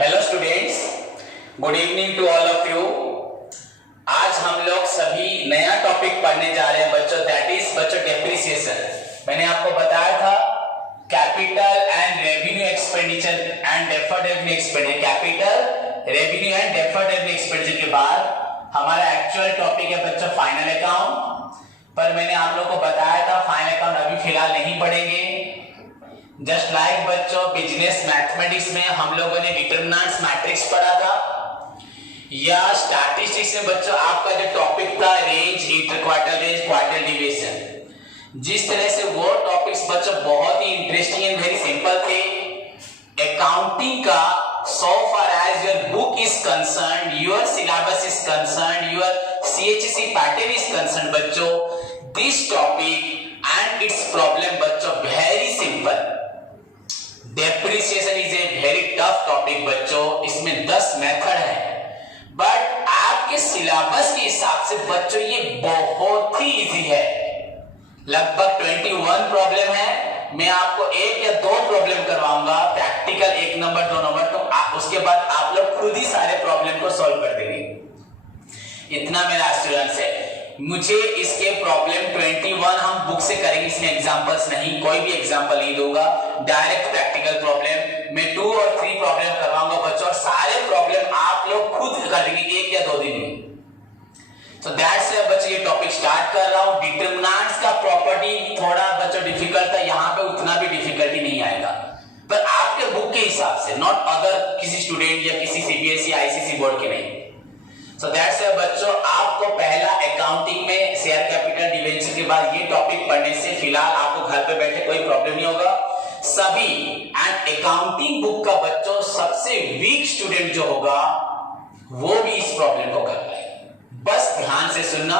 Hello students, good evening to all of you. आज हम लोग सभी नया टॉपिक पढ़ने जा रहे हैं बच्चों, दैट इज बच्चों डेप्रिसिएशन। मैंने आपको बताया था capital and revenue expenditure and deferred revenue expenditure, capital revenue and deferred revenue expenditure के बाद हमारा एक्चुअल टॉपिक है बच्चों फाइनल अकाउंट। पर मैंने आप लोगों को बताया था फाइनल अकाउंट अभी फिलहाल नहीं पढ़ेंगे। जस्ट लाइक बच्चों बिजनेस मैथमेटिक्स में हम लोगों ने डिटरमिनेंट्स मैट्रिक्स पढ़ा था, या स्टैटिस्टिक्स में बच्चों आपका जो टॉपिक था range, inter quarter range, quarter division. जिस तरह से वो टॉपिक्स बच्चों बहुत ही इंटरेस्टिंग एंड वेरी सिंपल थे। अकाउंटिंग का so far as your book is concerned, your syllabus is concerned, your CHSE pattern is concerned बच्चों, this topic and its problem बच्चों very simple। Depreciation is a very tough topic बच्चों, इसमें 10 method है, but आपके syllabus के हिसाब से बच्चों ये बहुत ही इजी है। लगभग 21 प्रॉब्लम है। मैं आपको एक या दो प्रॉब्लम करवाऊंगा, प्रैक्टिकल 1 नंबर 2 नंबर, तो उसके बाद आप लोग खुद ही सारे प्रॉब्लम को सॉल्व कर देंगे। इतना मेरा एश्योरेंस है। मुझे इसके प्रॉब्लम 21 हम बुक से करेंगे, इसमें एग्जांपल्स नहीं, कोई भी एग्जांपल नहीं दूंगा, डायरेक्ट प्रैक्टिकल प्रॉब्लम। मैं 2 और 3 प्रॉब्लम करवाऊंगा बच्चों, और सारे प्रॉब्लम आप लोग खुद करेंगे 1 या 2 दिन में। So that's why बच्चों ये टॉपिक स्टार्ट कर रहा हूं। डिटरमिनेंट्स का प्रॉपर्टी थोड़ा बच्चों डिफिकल्ट था, यहाँ पे उतना भी डिफिकल्टी नहीं आएगा, पर आपके बुक के हिसाब से, नॉट अदर किसी स्टूडेंट या किसी सीबीएसई आईसीएसई बोर्ड के नहीं। So that's why बच्चों आपको पहला अकाउंटिंग में शेयर कैपिटल डिवेंचर के बाद ये टॉपिक पढ़ने से फिलहाल आपको घर पे बैठे कोई प्रॉब्लम नहीं होगा। सभी एंड अकाउंटिंग बुक का बच्चों सबसे वीक स्टूडेंट जो होगा वो भी इस प्रॉब्लम को कर पाएगा। बस ध्यान से सुनना।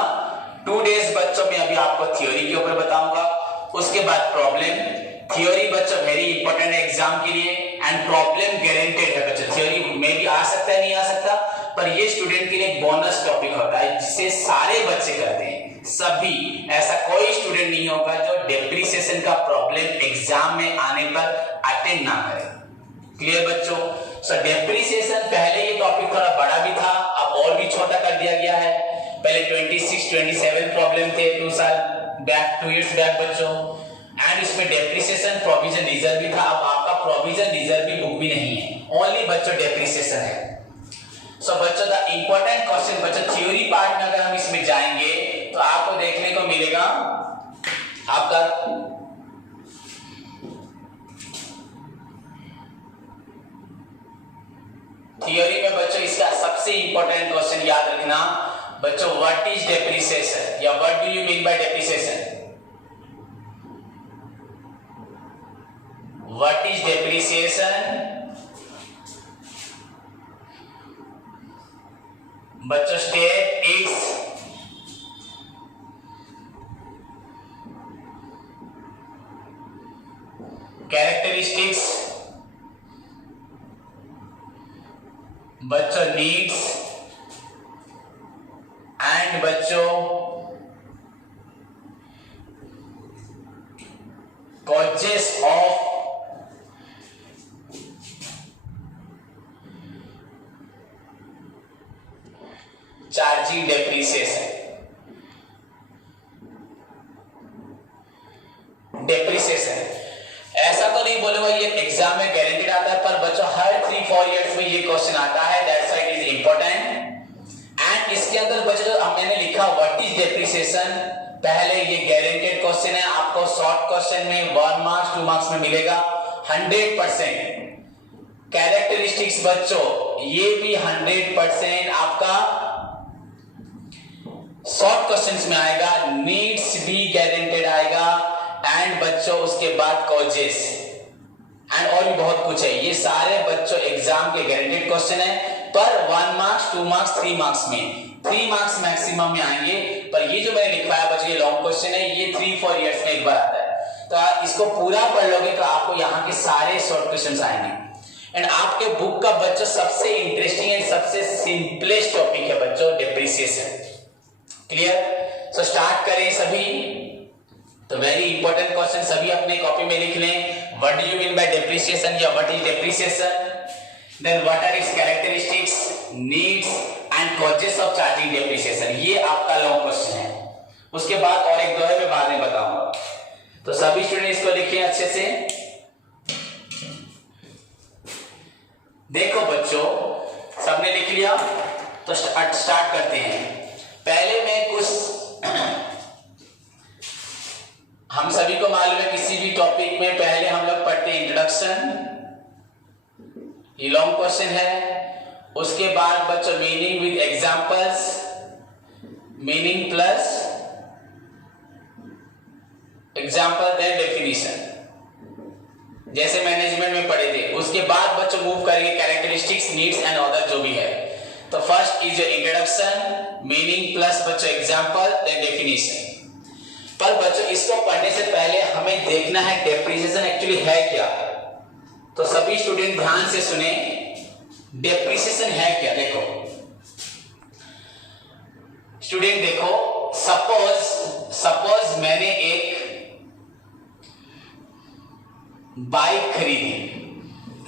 2 डेज बच्चों में अभी आपको थ्योरी के ऊपर बताऊंगा, उसके बाद प्रॉब्लम। थ्योरी बच्चों वेरी इंपॉर्टेंट है एग्जाम के लिए, एंड प्रॉब्लम गारंटेड है बच्चों। थ्योरी में भी आ सकता है, नहीं आ सकता, पर ये स्टूडेंट के लिए एक बोनस टॉपिक होता है जिसे सारे बच्चे करते हैं। सभी, ऐसा कोई स्टूडेंट नहीं होगा जो डेप्रिसिएशन का प्रॉब्लम एग्जाम में आने पर अटेंड ना करे। क्लियर बच्चों? सो डेप्रिसिएशन पहले ये टॉपिक थोड़ा बड़ा भी था, अब और भी छोटा कर दिया गया है। पहले 26-27 प्रॉब्लम थे 2 साल बैक, 2 इयर्स बैक बच्चों, एंड इसमें डेप्रिसिएशन प्रोविजन रिजर्व भी था। अब आपका प्रोविजन रिजर्व भी बुक भी नहीं है, ओनली बच्चों डेप्रिसिएशन है। सो बच्चों द इंपॉर्टेंट क्वेश्चन बच्चों थ्योरी पार्ट में अगर हम इसमें जाएंगे तो आपको देखने को मिलेगा आपका थ्योरी में बच्चों इसका सबसे इंपॉर्टेंट क्वेश्चन याद रखना बच्चों, व्हाट इज डेप्रिसिएशन या what do you mean by depreciation? What is depreciation? बच्चों स्टेट इट्स कैरेक्टरिस्टिक्स, बच्चों नीड्स, एंड बच्चों causes of charging depreciation. Depreciation ऐसा तो नहीं बोलूंगा ये एग्जाम में गारंटीड आता है, पर बच्चों हर 3-4 इयर्स में ये क्वेश्चन आता है, that's why it is important. And इसके अंदर बच्चों जो मैंने लिखा व्हाट इज डेप्रिसिएशन, पहले ये गारंटीड क्वेश्चन है, आपको शॉर्ट क्वेश्चन में 1 मार्क्स 2 मार्क्स में मिलेगा 100%। कैरेक्टरिस्टिक्स बच्चों ये भी 100% आपका शॉर्ट क्वेश्चंस में आएगा, नीड्स भी गारंटेड आएगा, एंड बच्चों उसके बाद कॉजेस, एंड और भी बहुत कुछ है। ये सारे बच्चों एग्जाम के गारंटेड क्वेश्चन है, पर 1 मार्क्स 2 मार्क्स 3 मार्क्स में, 3 मार्क्स मैक्सिमम में आएंगे। पर ये जो मैंने लिखवाया बच्चों ये लॉन्ग क्वेश्चन है, ये 3-4 इयर्स में एक बार आता है, तो आप इसको पूरा पढ़ लोगे तो आपको यहाँ के सारे शॉर्ट क्वेश्चन आएंगे। एंड आपके बुक का बच्चों सबसे इंटरेस्टिंग एंड सबसे सिंपलेस्ट टॉपिक है बच्चों डेप्रिसिएशन। क्लियर? सो स्टार्ट करें सभी। तो वेरी इंपॉर्टेंट क्वेश्चन सभी अपने कॉपी में लिख लें। What do you mean by depreciation या what is depreciation? Then what are its characteristics, needs and causes of charging depreciation. ये आपका लॉन्ग क्वेश्चन है। उसके बाद और एक दो है, मैं बाद में बताऊंगा। तो सभी स्टूडेंट इसको लिखिए अच्छे से। देखो बच्चों, सबने लिख लिया तो स्टार्ट करते हैं। पहले मैं कुछ हम सभी को मालूम है किसी भी टॉपिक में पहले हम लोग पढ़ते हैं इंट्रोडक्शन, ये लॉन्ग क्वेश्चन है। उसके बाद बच्चों meaning with examples, meaning plus example then definition, जैसे मैनेजमेंट में पढ़े थे। उसके बाद बच्चों मूव करेंगे कैरेक्टरिस्टिक्स, नीड्स एंड अदर जो भी है। तो first is your introduction, meaning plus बच्चों एग्जांपल देन डेफिनेशन। पर बच्चों इसको पढ़ने से पहले हमें देखना है डेप्रिसिएशन एक्चुअली है क्या। तो सभी स्टूडेंट ध्यान से सुने, डेप्रिसिएशन है क्या। देखो स्टूडेंट, देखो सपोज मैंने एक बाइक खरीदी,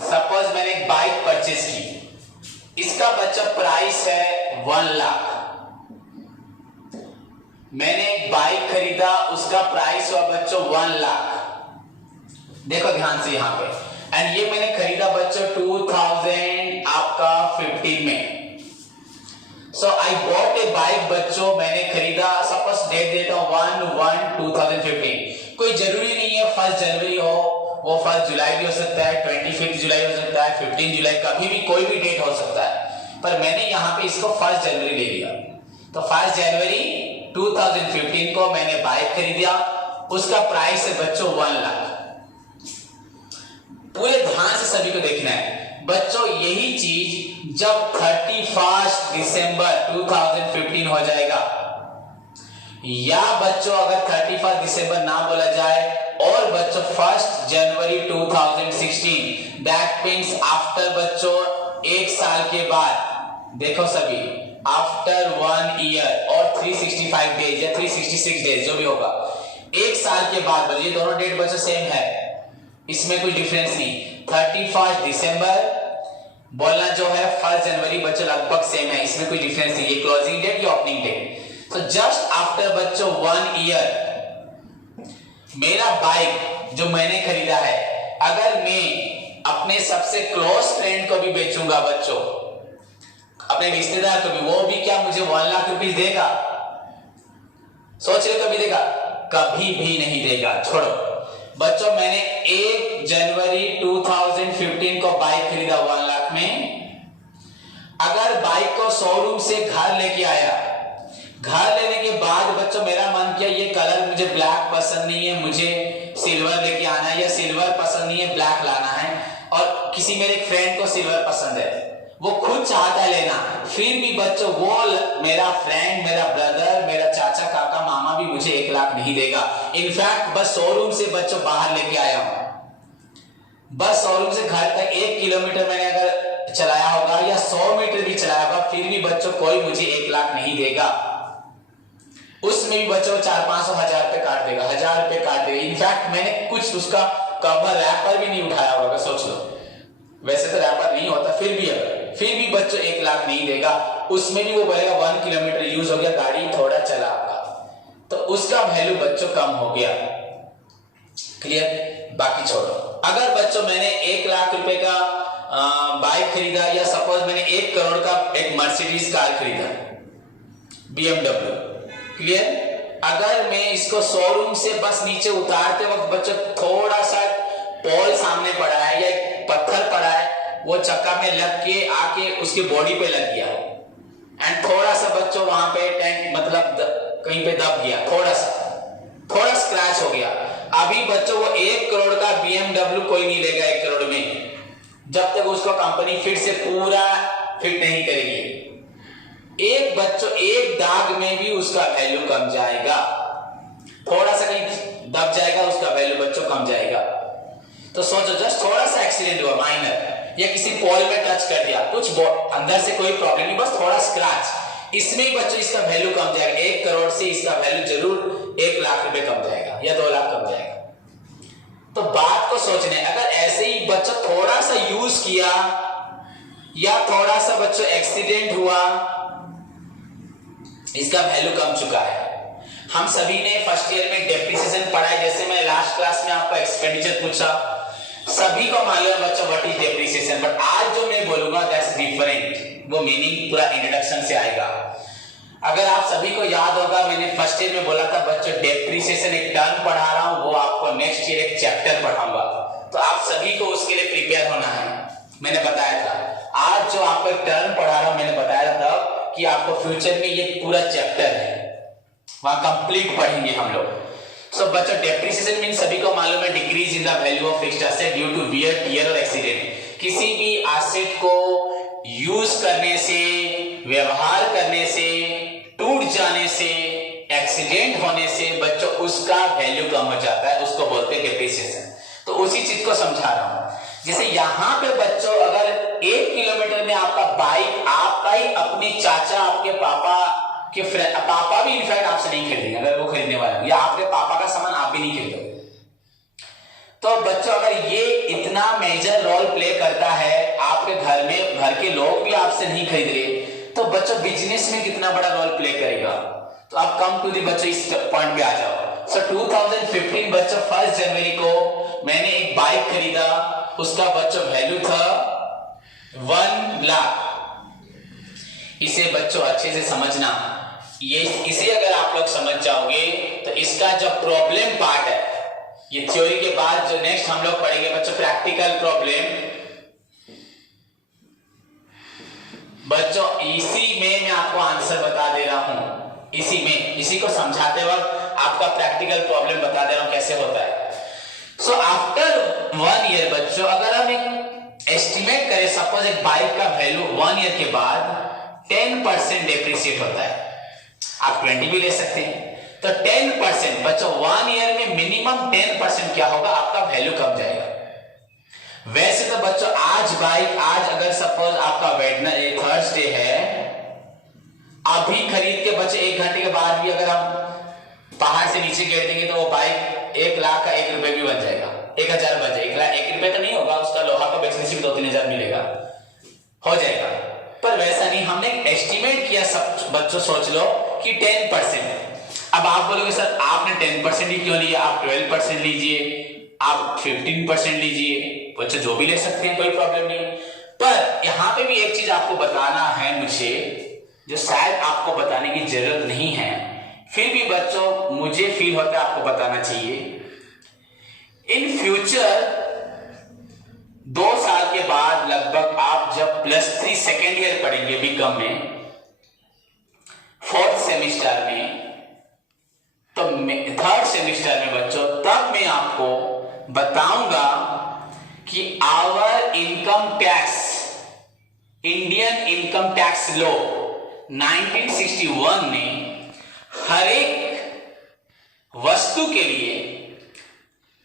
सपोज मैंने एक बाइक परचेज की, इसका बच्चा प्राइस है 1 लाख। मैंने एक बाइक खरीदा, उसका प्राइस हुआ बच्चों 1 लाख। देखो ध्यान से यहां पे, एंड ये मैंने खरीदा बच्चों 2015 में। सो आई बॉट ए बाइक बच्चों, मैंने खरीदा, सपोज डेट देता हूं 1/1/2015। कोई जरूरी नहीं है 1 जनवरी हो, वो 1 जुलाई भी हो सकता है, 25 जुलाई हो सकता है, 15 जुलाई, कभी भी कोई भी डेट हो सकता है। पर मैंने यहाँ पे इसको 1 जनवरी ले लिया। तो 1 जनवरी 2015 को मैंने बाइक खरीदा, उसका प्राइस है बच्चों 1 लाख। पूरे ध्यान से सभी को देखना है बच्चों। यही चीज जब 31 दिसंबर 2015 हो जाएगा, या बच्चों अगर 31 दिसंबर ना बोला जाए और बच्चों 1 जनवरी 2016, दैट मीन्स आफ्टर बच्चों 1 साल के बाद, देखो सभी आफ्टर 1 ईयर और 365 डेज या 366 डेज जो भी होगा, 1 साल के बाद, ये दोनों डेट बच्चों सेम है, इसमें कोई डिफरेंस नहीं। 31 दिसंबर बोलना जो है 1 जनवरी बच्चों लगभग सेम है, इसमें कोई डिफरेंस नहीं। ये क्लोजिंग डेट या ओपनिंग डेट। तो जस्ट आफ्टर बच्चों 1 ईयर मेरा बाइक जो मैंने खरीदा है, अगर मैं अपने सबसे क्लोज फ्रेंड को भी बेचूंगा बच्चों, अपने रिश्तेदार को भी, वो भी क्या मुझे 1 लाख रुपीस देगा? सोच रहे कभी देगा? कभी भी नहीं देगा। छोड़ो बच्चों, मैंने 1 जनवरी 2015 को बाइक खरीदा 1 लाख में। अगर बाइक को शोरूम से घर लेके आया, घर लेने के बाद बच्चों मेरा मन किया ये कलर मुझे ब्लैक पसंद नहीं है, मुझे सिल्वर लेके आना है, या सिल्वर पसंद नहीं है ब्लैक लाना है, और किसी मेरे फ्रेंड को सिल्वर पसंद है, वो खुद चाहता है लेना, फिर भी बच्चों वो मेरा फ्रेंड, मेरा ब्रदर, मेरा चाचा, काका, मामा भी मुझे 1 लाख नहीं देगा। इनफैक्ट बस शोरूम से बच्चों बाहर लेके आया हूं, बस शोरूम से घर तक 1 किलोमीटर मैंने अगर चलाया होगा या 100 मीटर भी चलाया होगा, फिर भी बच्चों कोई मुझे 1 लाख नहीं देगा। उसमें भी बच्चों 400-500 हजार रुपए काट देगा, 1000 रुपए काट देगा। इनफैक्ट मैंने कुछ उसका कवर रैपर भी नहीं उठाया होगा, सोच लो। वैसे तो रैपर नहीं होता, फिर भी बच्चों 1 लाख नहीं देगा। उसमें भी वो बोलेगा 1 किलोमीटर यूज हो गया, गाड़ी थोड़ा चला आपका, तो उसका वैल्यू बच्चों कम हो गया। क्लियर? बाकी छोड़ो। अगर बच्चों मैंने 1 लाख रुपए का बाइक खरीदा, या सपोज मैंने 1 करोड़ का एक मर्सिडीज कार खरीदा, BMW, क्लियर? अगर मैं इसको शोरूम से बस नीचे उतारते वक्त बच्चों थोड़ा सा पोल सामने पड़ा है या पत्थर पड़ा है, वो चक्का में लग के आके उसकी बॉडी पे लग गया, एंड थोड़ा सा बच्चों वहां पे टैंक मतलब कहीं पे दब गया, थोड़ा स्क्रैच हो गया। अभी बच्चों वो 1 करोड़ का BMW कोई नहीं लेगा 1 करोड़ में, जब तक उसको कंपनी फिर से पूरा फिट नहीं करेगी। एक बच्चों एक दाग में भी उसका वैल्यू कम जाएगा, थोड़ा सा कहीं दब जाएगा, उसका वैल्यू बच्चों कम जाएगा। तो सोचो, जस्ट थोड़ा सा एक्सीडेंट हुआ माइनर, या किसी पोल में टच कर दिया, कुछ अंदर से कोई प्रॉब्लम नहीं, बस थोड़ा स्क्रैच, इसमें ही बच्चों इसका वैल्यू कम जाएगा। 1 करोड़ से इसका वैल्यू जरूर 1 लाख रुपए कम जाएगा या 2 लाख कम जाएगा। तो बात को सोचने, अगर ऐसे ही बच्चा थोड़ा सा यूज किया या थोड़ा सा बच्चों एक्सीडेंट हुआ, इसका वैल्यू कम चुका है। हम सभी ने फर्स्ट ईयर में डेप्रिसिएशन पढ़ा है, जैसे मैं लास्ट क्लास में आपको एक्सपेंडिचर पूछा, सभी को मालूम है बच्चों व्हाट इज डेप्रिसिएशन, बट आज जो मैं बोलूंगा दैट्स डिफरेंट, वो मीनिंग पूरा इंट्रोडक्शन से आएगा। अगर आप सभी को याद होगा, मैंने फर्स्ट ईयर में बोला था बच्चों डेप्रिसिएशन एक टर्म पढ़ा रहा हूं, वो आपको नेक्स्ट ईयर एक चैप्टर पढ़ाऊंगा, तो आप सभी को उसके लिए प्रिपेयर होना है। मैंने बताया था आज जो आपको एक टर्म पढ़ा रहा हूं, मैंने बताया था कि आपको फ्यूचर में ये पूरा चैप्टर है, वहां कंप्लीट पढ़ेंगे हम लोग। सो बच्चों डेप्रिसिएशन मीन सभी को मालूम है decrease in the value of fixed asset due to wear tear और एक्सीडेंट। किसी भी एसेट को यूज करने से, व्यवहार करने से, टूट जाने से, एक्सीडेंट होने से बच्चों उसका वैल्यू कम हो जाता है, उसको बोलते हैं डेप्रिसिएशन। तो उसी चीज को समझा रहा हूं। जैसे यहां पे बच्चों अगर 1 किलोमीटर में आपका बाइक, आपका ही अपने चाचा, आपके पापा के फ्रेंड, पापा भी इनफैक्ट आपसे नहीं खरीदेंगे अगर वो खरीदने वाला है, या आपके पापा का सामान आप भी नहीं खरीदोगे। तो बच्चों अगर ये इतना मेजर रोल प्ले करता है, आपके घर में घर के लोग भी आपसे नहीं खरीद रहे, तो बच्चों बिजनेस में कितना बड़ा रोल प्ले करेगा। तो आप कम टू दी बच्चों इस पॉइंट पे आ जाओ। सो 2015 बच्चों 1 जनवरी को मैंने एक बाइक खरीदा, उसका बच्चों वैल्यू था 1 लाख। इसे बच्चों अच्छे से समझना, ये इसे अगर आप लोग समझ जाओगे तो इसका जो प्रॉब्लम पार्ट है, ये थ्योरी के बाद जो नेक्स्ट हम लोग पढ़ेंगे बच्चों प्रैक्टिकल प्रॉब्लम, बच्चों इसी में मैं आपको आंसर बता दे रहा हूं, इसी में, इसी को समझाते वक्त आपका प्रैक्टिकल प्रॉब्लम बता दे रहा हूं कैसे होता है। सो आफ्टर 1 ईयर बच्चों अगर हम एक एस्टिमेट करें, सपोज एक बाइक का वैल्यू 1 ईयर के बाद 10% डेप्रिसिएट होता है, आप 20 भी ले सकते हैं, तो 10% बच्चों 1 ईयर में मिनिमम 10% क्या होगा, आपका वैल्यू कम जाएगा। वैसे तो बच्चों आज बाइक, आज अगर सपोज आपका थर्सडे है, अभी खरीद के बच्चों 1 घंटे के बाद भी अगर हम पहाड़ से नीचे गिर देंगे तो वो बाइक 1 लाख का 1 रुपए भी बन जाएगा, 1000 बन जाएगा। 1 लाख 1 रुपए तो नहीं होगा, उसका लोहा का बेचने से भी 2-3 हजार मिलेगा, हो जाएगा। पर वैसा नहीं, हमने एस्टिमेट किया, सब बच्चों सोच लो कि 10%। अब आप बोलोगे सर आपने 10% ही क्यों लिया, आप 12% लीजिए, आप 15% लीजिए, बच्चों जो भी ले सकते हैं, कोई प्रॉब्लम नहीं। पर यहां पे भी एक चीज आपको बताना है मुझे, जो शायद आपको बताने की जरूरत नहीं है, फिर भी बच्चों मुझे फील होता है आपको बताना चाहिए। इन फ्यूचर 2 साल के बाद लगभग आप जब +3 सेकेंड ईयर पढ़ेंगे बीकॉम में, 4th सेमिस्टर में, तो 3rd सेमिस्टर में बच्चों तब मैं आपको बताऊंगा कि our income tax, Indian income tax law 1961 में हर एक वस्तु के लिए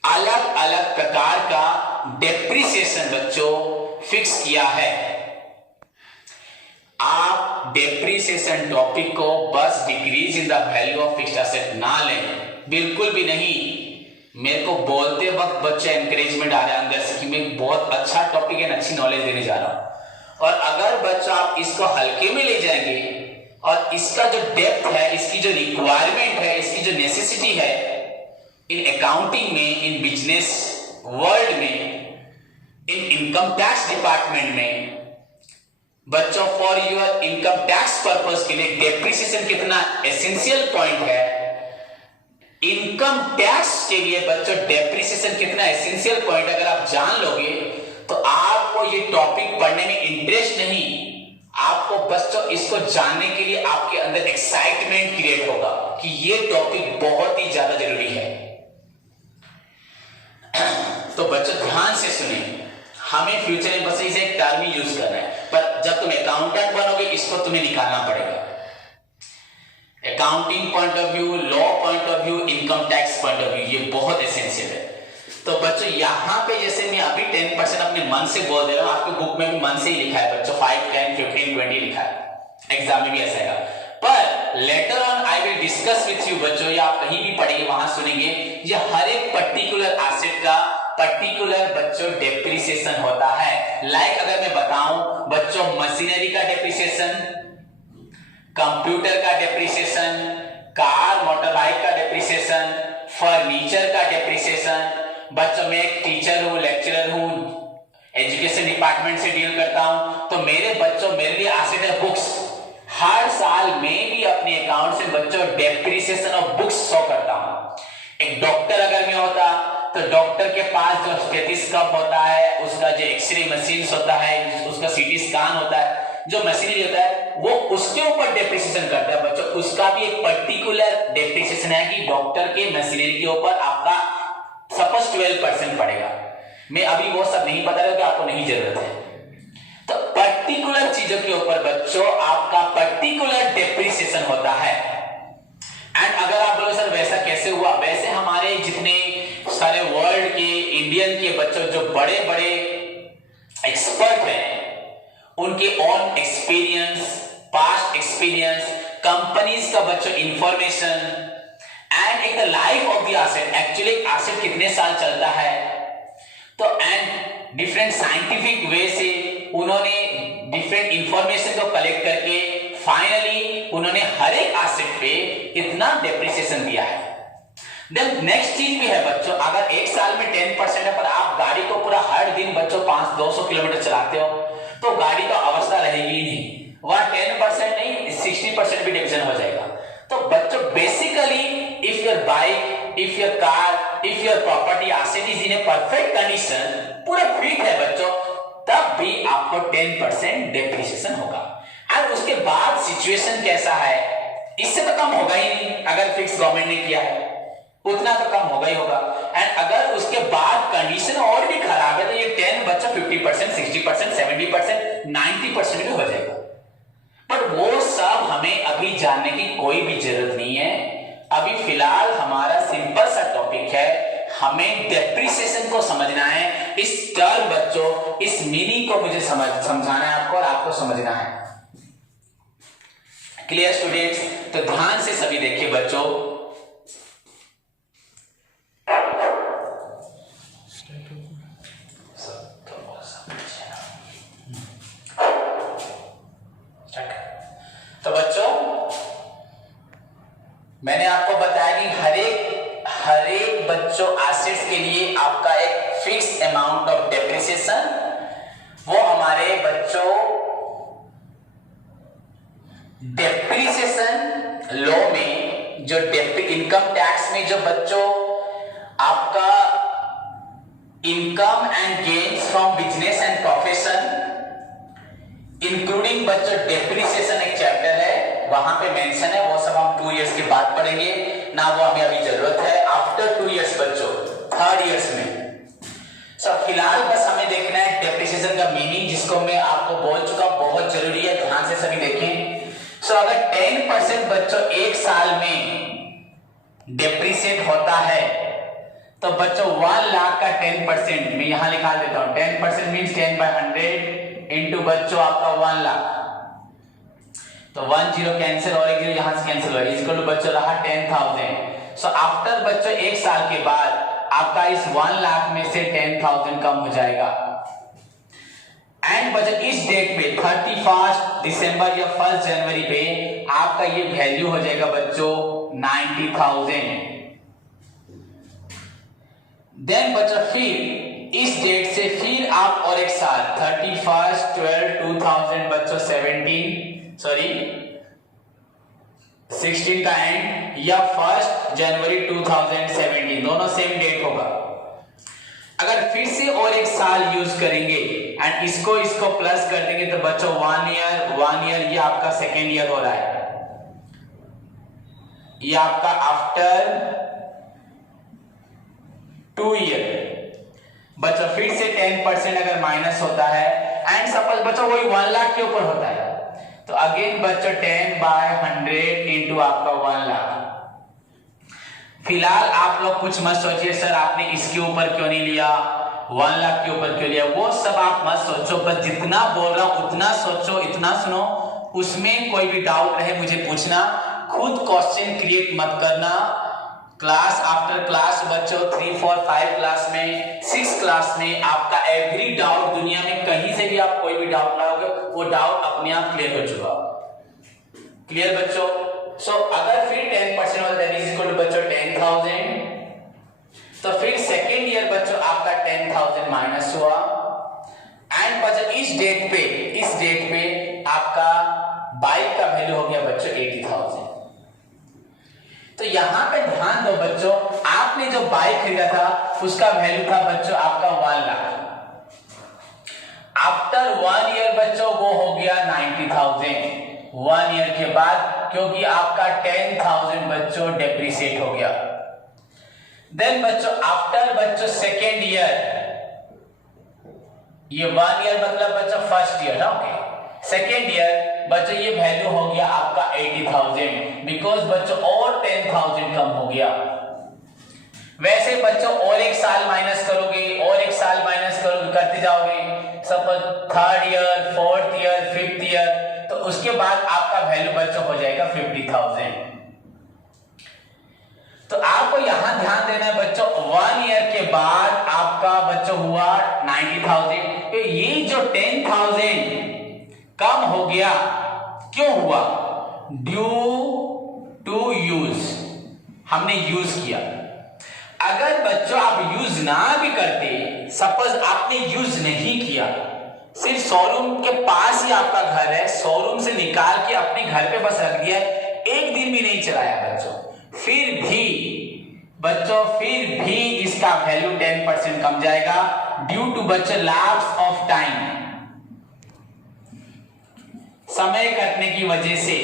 अलग अलग प्रकार का डेप्रिसिएशन बच्चों फिक्स किया है। आप डेप्रिसिएशन टॉपिक को बस decrease in the value of fixed asset ना लें, बिल्कुल भी नहीं। मेरे को बोलते वक्त बच्चे एनकरेजमेंट आ रहा है अंदर से कि मैं बहुत अच्छा टॉपिक है, अच्छी नॉलेज देने जा रहा हूं। और अगर बच्चा आप इसको हल्के में ले जाएंगे और इसका जो डेप्थ है, इसकी जो रिक्वायरमेंट है, इसकी जो नेसेसिटी है इन अकाउंटिंग में, इन बिजनेस वर्ल्ड में, इन इनकम टैक्स डिपार्टमेंट में, बच्चों for your income tax purpose के लिए डेप्रिसिएशन कितना एसेंशियल पॉइंट है, इनकम टैक्स के लिए बच्चों डेप्रिसिएशन कितना एसेंशियल पॉइंट, अगर आप जान लोगे तो आपको ये टॉपिक पढ़ने में इंटरेस्ट नहीं, आपको बच्चों इसको जानने के लिए आपके अंदर एक्साइटमेंट क्रिएट होगा कि ये टॉपिक बहुत ही ज्यादा जरूरी है। तो बच्चों ध्यान से सुनिए, हमें फ्यूचर में बस इसे एक टर्म ही यूज करना है, पर जब तुम अकाउंटेंट बनोगे इसको तुम्हें निकालना पड़ेगा। Accounting point of view, law point of view, income tax point of view, ये बहुत एसेंशियल है। तो बच्चों यहां पे जैसे मैं अभी 10% अपने मन से बोल दे रहा हूं, आपके बुक में भी मन से ही लिखा है बच्चों, 5, 10, 15, 20 लिखा है, एग्जाम में भी ऐसा है। पर later on I will discuss with you बच्चों, या आप कहीं भी पढ़ेंगे वहां सुनेंगे, ये हर एक पर्टिकुलर एसेट का पर्टिकुलर बच्चों डेप्रिसिएशन होता है। लाइक अगर मैं बताऊं बच्चों, मशीनरी का डेप्रिसिएशन, कंप्यूटर का डेप्रिसिएशन, कार मोटर बाइक का डेप्रिसिएशन, फर्नीचर का डेप्रिसिएशन। बच्चों मैं एक टीचर हूं, लेक्चरर हूं, एजुकेशन डिपार्टमेंट से डील करता हूं, तो मेरे बच्चों मेरे लिए एसेट है बुक्स। हर साल मैं भी अपने अकाउंट से बच्चों डेप्रिसिएशन ऑफ बुक्स शो करता हूं। एक डॉक्टर अगर मैं होता तो डॉक्टर के पास जो स्टेथोस्कोप होता है, उसका जो एक्सरे मशीन होता है, उसका सीटी स्कैन होता है, जो मशीनरी होता है वो उसके ऊपर डेप्रिसिएशन करता है बच्चों। उसका भी एक पर्टिकुलर डेप्रिसिएशन है कि डॉक्टर के मशीनरी के ऊपर आपका सपोज 12% पड़ेगा। मैं अभी वो सब नहीं बता रहा कि आपको नहीं जरूरत है। तो पर्टिकुलर चीजों के ऊपर बच्चों आपका पर्टिकुलर डेप्रिसिएशन होता है। एंड अगर आप बोलो सर वैसा कैसे हुआ, वैसे हमारे जितने सारे वर्ल्ड के इंडियन के बच्चों जो बड़े बड़े एक्सपर्ट हैं, उनके on experience, past experience, companies का बच्चों इंफॉर्मेशन एंड एक the life of the asset, actually asset कितने साल चलता है, तो एंड डिफरेंट साइंटिफिक वे से उन्होंने डिफरेंट इंफॉर्मेशन को कलेक्ट करके फाइनली उन्होंने हर एक एसेट पे इतना डेप्रिसिएशन दिया है। देन नेक्स्ट चीज भी है बच्चों, अगर एक साल में 10% है पर आप गाड़ी को पूरा हर दिन बच्चों 500-200 किलोमीटर चलाते हो तो गाड़ी का अवस्था रहेगी ही नहीं, वहां 10% नहीं 60% भी डिवीजन हो जाएगा। तो बच्चों basically if your bike, if your car, if your property asset is in a perfect condition, पूरा फिट है बच्चों, तब भी आपको 10% डेप्रिसिएशन होगा। और उसके बाद सिचुएशन कैसा है, इससे तो कम होगा ही नहीं। अगर फिक्स गवर्नमेंट ने किया है उतना तो कम होगा ही होगा। एंड अगर उसके बाद कंडीशन और भी खराब है तो ये 10 बच्चा 50%, 60%, 70%, 90% भी हो जाएगा। पर वो सब हमें अभी जानने की कोई भी जरूरत नहीं है। अभी फिलहाल हमारा सिंपल सा टॉपिक है, हमें डेप्रिसिएशन को समझना है। इस टर्म बच्चों, इस मीनिंग को मुझे समझाना है आपको और आपको समझना है। Clear students? तो ध्यान से सभी देखिए बच्चों, तो बच्चों मैंने आपको बताया कि हर एक बच्चों एसेट्स के लिए आपका एक फिक्स अमाउंट ऑफ डेप्रिसिएशन, वो हमारे बच्चों डेप्रिसिएशन लॉ में जो इनकम टैक्स में जो बच्चों आपका income and gains from business and profession including बच्चों डेप्रिसिएशन एक चैप्टर है, वहां पे मेंशन है, वो सब हम 2 इयर्स के बाद पढ़ेंगे ना, वो हमें अभी जरूरत है आफ्टर 2 इयर्स बच्चों, 3rd इयर्स में। फिलहाल बस हमें देखना है डेप्रिसिएशन का मीनिंग, जिसको मैं आपको बोल चुका, बहुत जरूरी है, ध्यान से सभी देखें। अगर 10% बच्चों एक साल में डेप्रिसिएट होता है तो बच्चों 1 लाख का 10%, मैं यहां निकाल देता हूं, 10% मींस 10/100 इनटू बच्चों आपका 1 लाख, तो 1 0 कैंसिल और एक 0 यहां से कैंसिल हो गया, इक्वल टू बच्चों रहा 10,000। आफ्टर बच्चों एक साल के बाद आपका इस 1 लाख में से 10,000 कम हो जाएगा। एंड बच्चों इस डेट पे 31 दिसंबर या 1 जनवरी पे आपका ये वैल्यू हो जाएगा बच्चों 90,000। देन बच्चों फिर इस डेट से फिर आप और एक साल 31/12/2000 बच्चों 16 का एंड या 1 जनवरी 2017, दोनों सेम डेट होगा। अगर फिर से और एक साल यूज करेंगे एंड इसको प्लस कर देंगे तो बच्चों 1 ईयर ये आपका 2nd ईयर हो रहा है, ये आपका आफ्टर 2 ईयर बच्चों फिर से 10% अगर माइनस होता है एंड सपोज बच्चों वही 1 लाख के ऊपर होता है तो अगेन बच्चों 10/100 इंटू आपका 1 लाख। फिलहाल आप लोग कुछ मत सोचिए सर आपने इसके ऊपर क्यों नहीं लिया, 1 लाख के ऊपर क्यों लिया, वो सब आप मत सोचो, बस जितना बोल रहा हूं उतना सोचो, इतना सुनो, उसमें कोई भी डाउट रहे मुझे पूछना, खुद क्वेश्चन क्रिएट मत करना, क्लास आफ्टर क्लास बच्चों 3, 4, 5 क्लास में, 6 क्लास में आपका एवरी डाउट, दुनिया में कहीं से भी आप कोई भी डाउट लाओगे वो डाउट अपने आप क्लियर हो चुका। क्लियर बच्चों? सो अगर फिर 10% होता है दैट इज इक्वल टू बच्चों 10,000, तो फिर सेकेंड ईयर बच्चों आपका 10,000 माइनस हुआ एंड बच्चों इस डेट पे आपका बाइक का वैल्यू हो गया बच्चों 80,000। तो यहां पे ध्यान दो बच्चों, आपने जो बाइक खरीदा था उसका वैल्यू था बच्चों आपका 1 लाख। आफ्टर 1 ईयर बच्चों वो हो गया 90,000 1 ईयर के बाद, क्योंकि आपका 10,000 बच्चों डेप्रिसिएट हो गया। देन बच्चों आफ्टर बच्चों सेकेंड ईयर, ये 1 ईयर मतलब बच्चों first year, okay, second year बच्चों ये वैल्यू हो गया आपका 80,000 बिकॉज बच्चों और 10,000 कम हो गया। वैसे बच्चों और एक साल माइनस करोगे और एक साल माइनस करोगे, करते जाओगे, suppose third year, fourth year, fifth year, तो उसके बाद आपका वैल्यू बच्चों हो जाएगा 50,000। तो आपको यहां ध्यान देना है बच्चों 1 ईयर के बाद आपका बच्चों हुआ 90,000। तो ये जो 10,000 कम हो गया, क्यों हुआ? ड्यू टू यूज, हमने यूज किया। अगर बच्चों आप यूज ना भी करते, सपोज आपने यूज नहीं किया, सिर्फ शोरूम के पास ही आपका घर है, शोरूम से निकाल के अपने घर पे बस रख दिया, एक दिन भी नहीं चलाया बच्चों, फिर भी इसका वैल्यू 10% कम जाएगा ड्यू टू बच्चों लैप्स ऑफ टाइम, समय कटने की वजह से।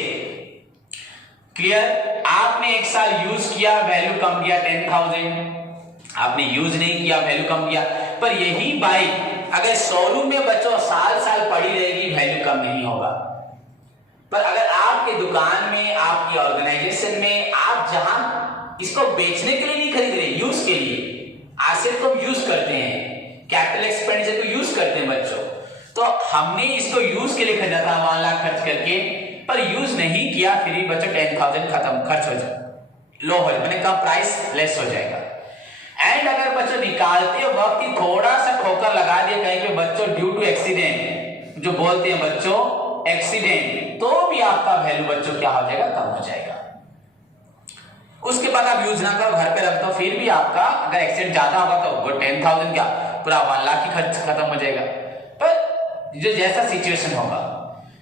क्लियर? आपने एक साल यूज किया, वैल्यू कम गया 10,000, आपने यूज नहीं किया, वैल्यू कम गया। पर यही बाइक अगर शोरूम में बच्चों साल पड़ी रहेगी, वैल्यू कम नहीं होगा। पर अगर आपके दुकान में, आपकी ऑर्गेनाइजेशन में, आप जहां इसको बेचने के लिए नहीं खरीद रहे, यूज के लिए, एसेट को यूज करते हैं, कैपिटल एक्सपेंडिचर को यूज करते हैं बच्चों, तो हमने इसको यूज के लिए खरीदा था 1 लाख खर्च करके, पर यूज नहीं किया, फिर भी बच्चों 10,000 खर्च हो जाए, लो हो जाए, मैंने कहा प्राइस लेस हो जाएगा। एंड अगर बच्चों निकालते वक्त ही थोड़ा सा ठोकर लगा दिया कहीं पे बच्चों ड्यू टू एक्सीडेंट, जो बोलते हैं बच्चों एक्सीडेंट, तो भी आपका वैल्यू बच्चों क्या हो जाएगा? कम हो जाएगा। उसके बाद आप यूज ना करो, घर पे रख दो, फिर भी आपका अगर एक्सीडेंट ज्यादा होगा तो वो 10,000 क्या पूरा 1 लाख की खर्च खत्म हो जाएगा। पर जो जैसा सिचुएशन होगा।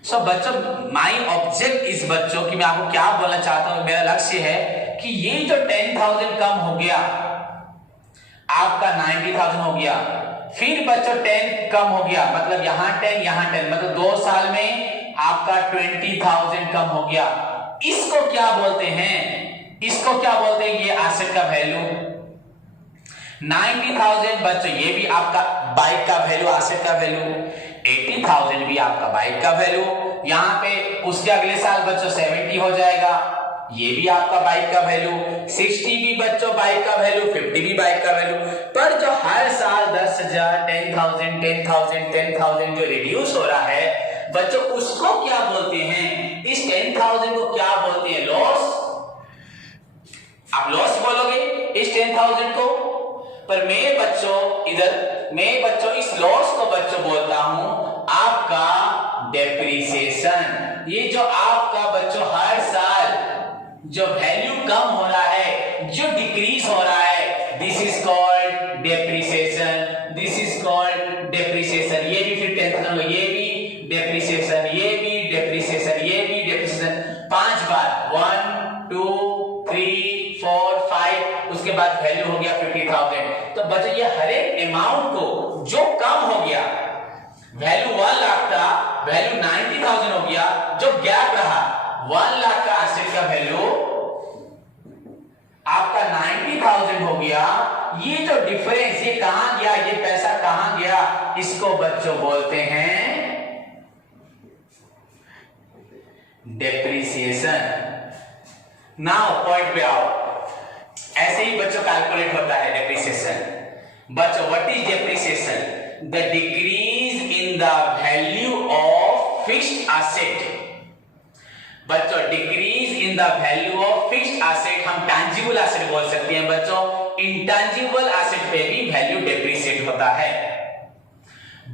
सो बच्चों माई ऑब्जेक्ट इस बच्चों की मैं आपको क्या बोलना चाहता हूं, मेरा लक्ष्य है कि ये जो 10,000 कम हो गया, आपका 90,000 हो गया, फिर बच्चों 10 कम हो गया, मतलब यहां 10 मतलब 2 साल में आपका 20,000 कम हो गया। इसको क्या बोलते हैं? इसको क्या बोलते हैं? ये एसेट का वैल्यू 90,000 बच्चों, ये भी आपका बाइक का वैल्यू, एसेट का वैल्यू, 80,000 भी आपका बाइक का वैल्यू, यहां पे उसके अगले साल बच्चों 70 हो जाएगा, ये भी आपका बाइक का वैल्यू, 60 भी बच्चों बाइक का वैल्यू, 50 भी बाइक का वैल्यू। पर जो हर साल 10,000 10,000 10,000 10,000 जो रिड्यूस हो रहा है बच्चों, उसको क्या बोलते हैं? इस 10,000 को क्या बोलते हैं? लॉस। आप लॉस बोलोगे इस 10,000 को, पर मैं बच्चों इस लॉस को बच्चों बोलता हूं आपका डेप्रिसिएशन। ये जो आपका बच्चों हर साल जो वैल्यू कम हो रहा है, जो डिक्रीज हो रहा है, this is called depreciation, this is called depreciation. ये भी फिर 10,000, ये भी डेप्रिसिएशन, ये भी डेप्रिसिएशन, ये भी डेप्रिसिएशन, 5 बार, 1 2 3 4 5, उसके बाद वैल्यू हो गया 50,000। तो बच्चों ये हर एक अमाउंट को जो कम हो गया, वैल्यू 1 लाख था, वैल्यू 90,000 हो गया, जो गैप रहा 1 लाख का एसेट का वैल्यू आपका 90,000 हो गया, ये जो डिफरेंस, ये कहां गया, ये पैसा कहां गया, इसको बच्चों बोलते हैं डेप्रिसिएशन। नाउ पॉइंट पे आओ, ऐसे ही बच्चों कैलकुलेट होता है डेप्रिसिएशन। बच्चों what is depreciation? The decrease in the value of fixed asset बच्चों decrease in the value of fixed asset हम टैंजिबल एसेट बोल सकते हैं बच्चों, इंटैंजिबल एसेट पे भी वैल्यू डिप्रिशिएट होता है।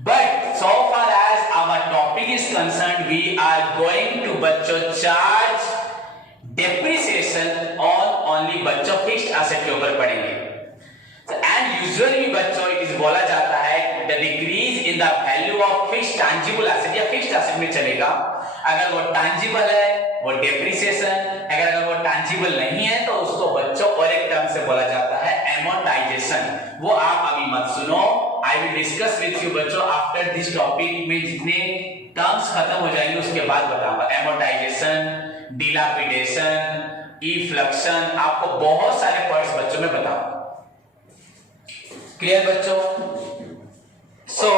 But so far as our topic is concerned we are going to बच्चों चार्ज डिप्रिसिएशन ऑन ओनली बच्चों फिक्स्ड एसेट के ऊपर पढ़ेंगे। एंड यूजुअली बच्चों इट इज बोला जाता है the decrease in the value of fixed tangible asset या फिक्स्ड एसेट में चलेगा। अगर वो टैंजिबल है वो डिप्रिसिएशन, अगर वो टैंजिबल नहीं है तो उसको बच्चों और एक टर्म से बोला जाता है एमोर्टाइजेशन। वो आप अभी मत सुनो, I will discuss with you बच्चों आफ्टर दिस टॉपिक में जितने टर्म्स खत्म हो जाएंगे उसके बाद बताऊंगा। एमोर्टाइजेशन, डिलैपिडेशन, इफ्लक्शन, आपको बहुत सारे वर्ड्स बच्चों में बताऊंगा। क्लियर बच्चों? सो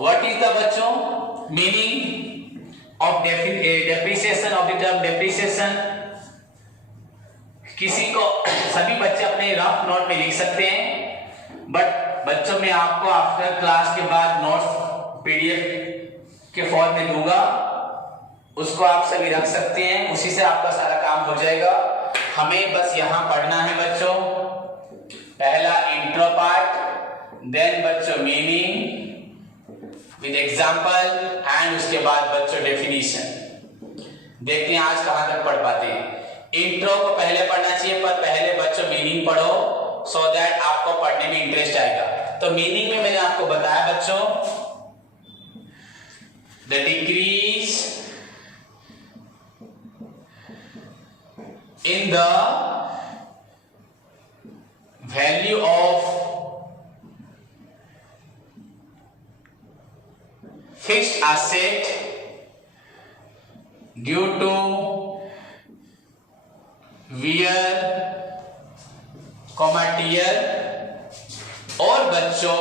व्हाट इज द बच्चों meaning of depreciation of the term depreciation? किसी को सभी बच्चे अपने रफ नोट में लिख सकते हैं, बट बच्चों में आपको आफ्टर क्लास के बाद नोट्स पीडीएफ के फॉर्म में दूंगा, उसको आप सभी रख सकते हैं, उसी से आपका सारा काम हो जाएगा। हमें बस यहां पढ़ना है बच्चों, पहला इंट्रो पार्ट, देन बच्चों मीनिंग विद एग्जांपल एंड उसके बाद बच्चों डेफिनेशन। देखते हैं आज कहां तक पढ़ पाते हैं। इंट्रो को पहले पढ़ना चाहिए पर पहले बच्चों मीनिंग पढ़ो सो दैट आपको पढ़ने में इंटरेस्ट आएगा। तो मीनिंग में मैंने आपको बताया बच्चों the decrease in the value of fixed asset due to wear, tear और बच्चों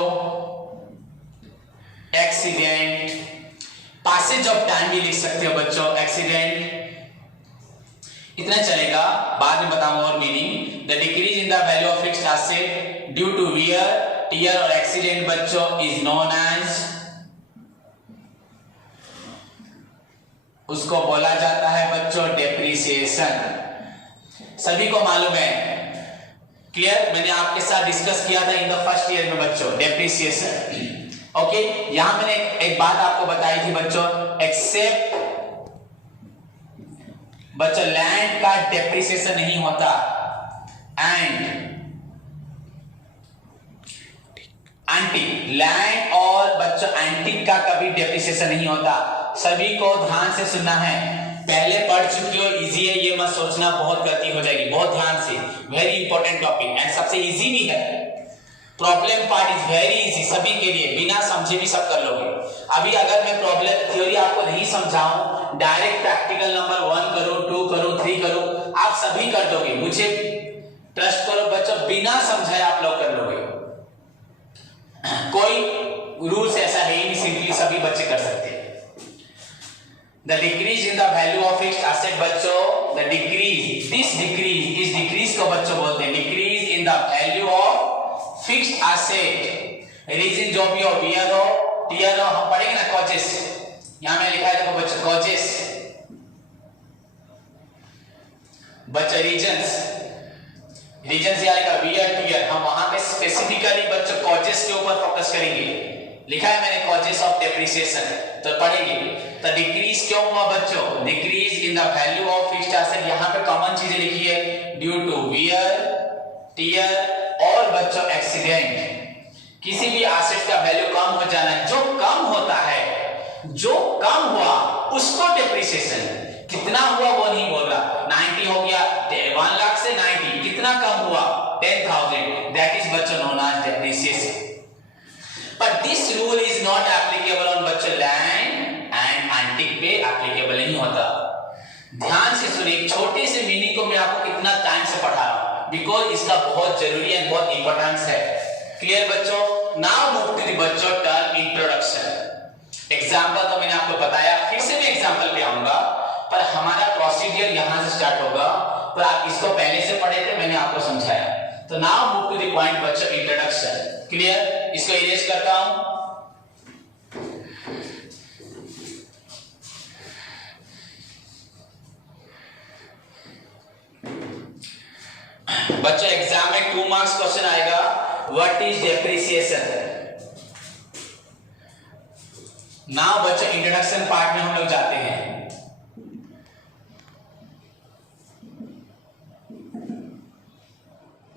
एक्सीडेंट, passage of time भी लिख सकते हो बच्चों, एक्सीडेंट, इतना चलेगा, बाद में बताऊंगा और meaning. The decrease in the value of fixed asset due to wear, tear और एक्सीडेंट बच्चों इज नोन एज, उसको बोला जाता है बच्चों डेप्रिसिएशन। सभी को मालूम है, क्लियर? मैंने आपके साथ डिस्कस किया था इन द फर्स्ट ईयर में बच्चों डेप्रिसिएशन। ओके, यहां मैंने एक बात आपको बताई थी बच्चों, एक्सेप्ट बच्चों लैंड का डेप्रिसिएशन नहीं होता एंड एंटीक, लैंड और बच्चों एंटीक का कभी डेप्रिसिएशन नहीं होता। सभी को ध्यान से सुनना है, पहले पढ़ चुकी हो, इजी है, ये मत सोचना बहुत गलती हो जाएगी, बहुत ध्यान से, वेरी इंपॉर्टेंट टॉपिक एंड सबसे इजी भी है। Problem part is very easy सभी के लिए, बिना समझे भी सब कर लोगे। अभी अगर मैं प्रॉब्लम थ्योरी आपको नहीं समझाऊं, डायरेक्ट प्रैक्टिकल नंबर 1 करो, 2 करो, 3 करो, आप सभी कर दोगे, मुझे ट्रस्ट करो बच्चों, बिना समझाए आप लोग कर लोगे। कोई रूल्स ऐसा है ही नहीं, सिंपली सभी बच्चे कर सकते हैं। The decrease in the value of fixed asset बच्चों, the decrease, this decrease, इस decrease को बच्चों बोलते हैं decrease in the value of fixed asset, reason जो भी हो, wear हो, tear हो, हम पढ़ेंगे ना causes, यहां में लिखा है देखो बच्चों causes, बच्चों रीजन्स, रीजन्स यहाँ लिखा wear, tear, हम वहां पे स्पेसिफिकली बच्चों causes के ऊपर फोकस करेंगे, लिखा है मैंने causes of depreciation, तो पढ़ेंगे। तो डिक्रीज क्यों हुआ बच्चों? Decrease in the value of fixed asset, यहां पे कॉमन चीजें लिखी है ड्यू टू वियर, टियर और बच्चों एक्सीडेंट। किसी भी एसेट का वैल्यू कम हो जाना, जो कम होता है, जो कम हुआ उसको डिप्रिसिएशन, कितना हुआ वो नहीं बोल रहा, 90 हो गया 1 लाख से 90, कितना कम हुआ 10,000, दैट इज बच्चों known as depreciation. But this rule is not applicable on बच्चों लैंड एंड एंटीक पे एप्लीकेबल नहीं होता। ध्यान से सुनिए, छोटे से मीनिंग को मैं आपको कितना टाइम से पढ़ा रहा हूं, बिकॉज इसका बहुत जरूरी है, बहुत इंपॉर्टेंस है। क्लियर बच्चों? नाउ मूव टू द बच्चों टर्म इंट्रोडक्शन। एग्जांपल तो मैंने आपको बताया, फिर से मैं एग्जांपल पे आऊंगा, पर हमारा प्रोसीजर यहां से स्टार्ट होगा, पर आप इसको पहले से पढ़े थे, मैंने आपको समझाया। तो now move to the point बच्चों इंट्रोडक्शन। क्लियर? इसको इरेज करता हूं। मार्क्स क्वेश्चन आएगा, व्हाट इज डेप्रिसिएशन। नाउ बच्चों इंट्रोडक्शन पार्ट में हम लोग जाते हैं।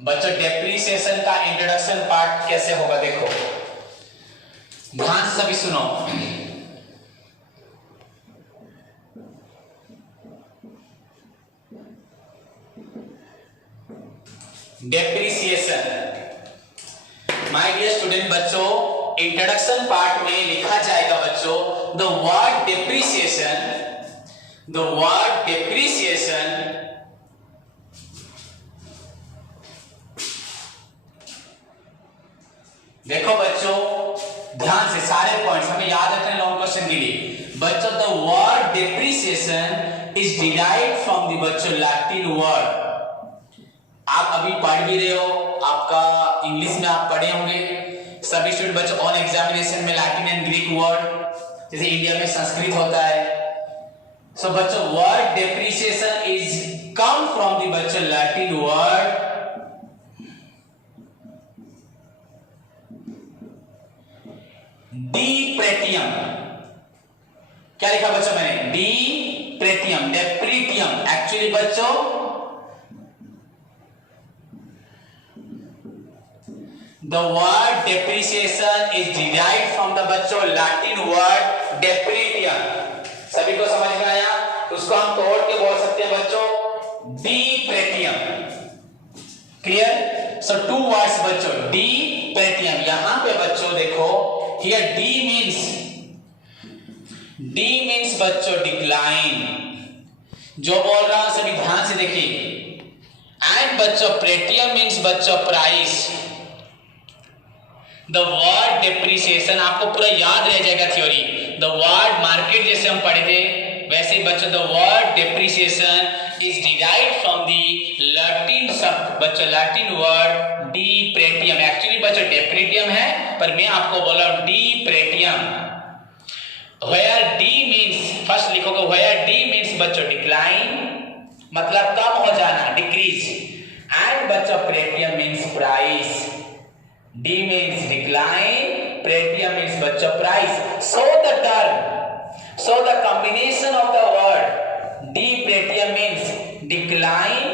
बच्चों डेप्रिसिएशन का इंट्रोडक्शन पार्ट कैसे होगा देखो, ध्यान से सभी सुनो। डेप्रिसिएशन, माय डियर स्टूडेंट, बच्चों इंट्रोडक्शन पार्ट में लिखा जाएगा बच्चों, the word depreciation, the word depreciation देखो बच्चों ध्यान से सारे पॉइंट्स हमें याद रखने हैं लॉन्ग क्वेश्चन के लिए। बच्चों the word depreciation is derived from the बच्चों लैटिन वर्ड। आप अभी पढ़ भी रहे हो, आपका इंग्लिश में आप पढ़े होंगे सभी स्टूडेंट बच्चों ऑन एग्जामिनेशन में लैटिन एंड ग्रीक वर्ड, जैसे इंडिया में संस्कृत होता है। सो बच्चों word depreciation is come from the बच्चों लैटिन वर्ड डिप्रेटियम। क्या लिखा बच्चों मैंने, डिप्रेटियम, डेप्रिटियम। एक्चुअली बच्चों the word depreciation is derived from the बच्चों Latin word depretium। सभी को समझ में आया? उसको हम तोड़ के बोल सकते हैं बच्चों depretium। Clear? So two words बच्चों depretium। यहां पे बच्चों देखो here D means बच्चों डिक्लाइन, जो बोल रहा हूं सभी ध्यान से देखिए। एंड बच्चों प्रेटियम मीन्स बच्चों प्राइस। द वर्ड डेप्रिसिएशन आपको पूरा याद रह जाएगा थ्योरी। द वर्ड मार्केट जैसे हम पढ़े थे वैसे बच्चों the word depreciation is derived from the Latin शब्द बच्चों लैटिन वर्ड डिप्रेटियम। एक्चुअली बच्चों डेप्रिटियम है पर मैं आपको बोला depretium. Where D means first लिखोगे, वेयर डी मीन्स बच्चों डिक्लाइन मतलब कम हो जाना, डिक्रीज। एंड बच्चों pretium means price. D means decline, pretium means बच्चों price. So the term, so the combination of the word depretium means decline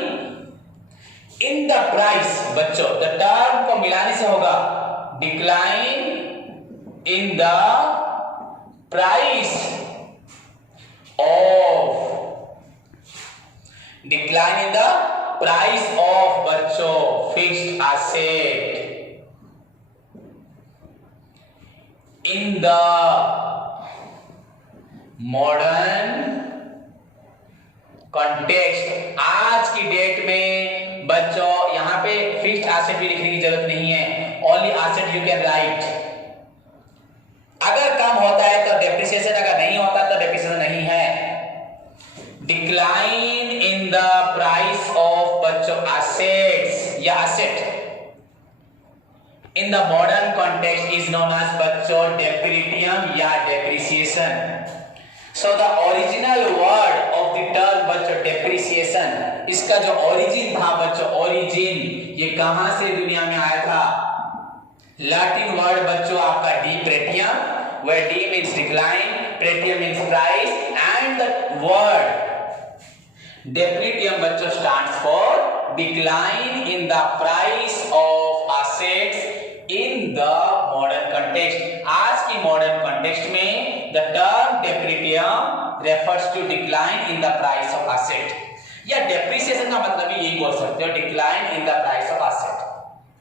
in the price बच्चों, the term को मिलाने से होगा decline in the price of, decline in the price of बच्चों fixed asset in the modern context। आज की date में बच्चों यहां पे फिक्स्ड एसेट भी लिखने की जरूरत नहीं है, only asset you can write. अगर कम होता है तो डेप्रिसिएशन, अगर नहीं होता तो डेप्रिसिएशन नहीं है। Decline in the price of बच्चों एसेट्स या asset in the modern context is known as बच्चों depretium या depreciation। So the original word of the term बच्चों depreciation, इसका जो origin था बच्चों, origin ये कहां से दुनिया में आया था? Latin word बच्चों आपका depretium, where D means decline, pretium means price, and the word depretium बच्चों stands for decline in the price of assets in the modern context। आज की modern context में the term depretium refers to decline in the price of asset, या depreciation का मतलब भी यही बोल सकते हो, decline in the price of asset।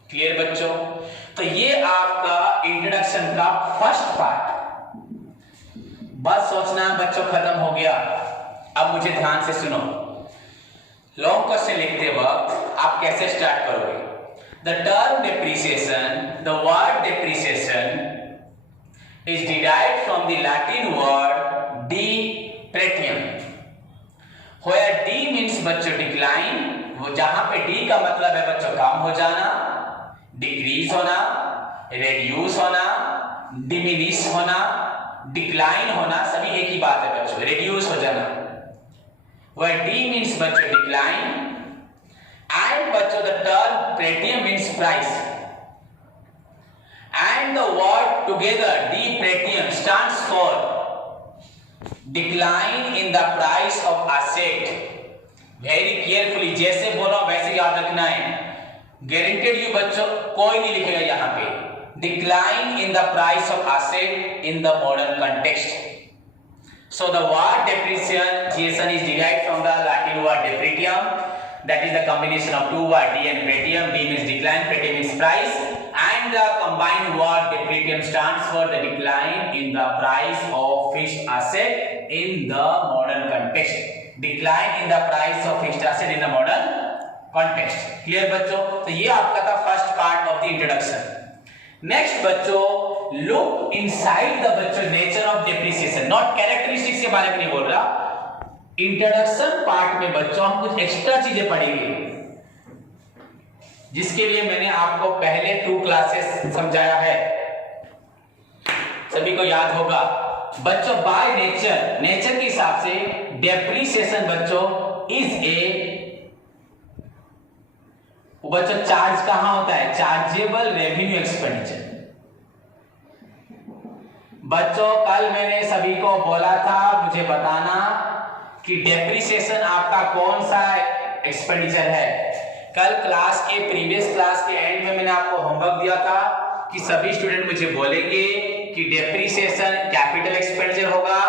Clear बच्चों? तो ये आपका इंट्रोडक्शन का फर्स्ट पार्ट। बस सोचना बच्चों खत्म हो गया। अब मुझे ध्यान से सुनो, लॉन्ग क्वेश्चन लिखते वक्त आप कैसे स्टार्ट करोगे? The term depreciation, the word depreciation is derived from the Latin word depretium, where D means बच्चों decline, वो जहां पे D का मतलब है बच्चों कम हो जाना, डिक्रीज होना, रेड्यूस होना, डिमिनिश होना, डिक्लाइन होना, सभी एक ही बात है बच्चों, रेड्यूस हो जाना। where D means बच्चों decline And बच्चों the term Pretium means price. And the word together depretium stands for decline in the price of asset. Very carefully, जैसे बोला वैसे याद रखना है. Guaranteed you बच्चों कोई नहीं लिखेगा यहाँ पे. Decline in the price of asset in the modern context. So the word depreciation is derived from the Latin word depretium, that is the combination of two words de and pretium. De means decline, pretium means price, and the combined word depretium stands for the decline in the price of fixed asset in the modern context. Decline in the price of fixed asset in the modern context. Clear बच्चों? तो ये आपका था first part of the introduction. Next बच्चों, look inside the बच्चों nature of depreciation, not characteristics के बारे में नहीं बोल रहा. इंट्रोडक्शन पार्ट में बच्चों हम कुछ एक्स्ट्रा चीजें पढ़ेंगे, जिसके लिए मैंने आपको पहले 2 क्लासेस समझाया है, सभी को याद होगा बच्चों. बाय नेचर के हिसाब से डेप्रिसिएशन बच्चों इज ए, बच्चों चार्ज कहां होता है? Chargeable revenue expenditure. बच्चों कल मैंने सभी को बोला था मुझे बताना कि डेप्रिसिएशन आपका कौन सा एक्सपेंडिचर है. कल क्लास के प्रीवियस क्लास के एंड में मैंने आपको होमवर्क दिया था कि सभी स्टूडेंट मुझे बोलेंगे कि डेप्रिसिएशन कैपिटल एक्सपेंडिचर होगा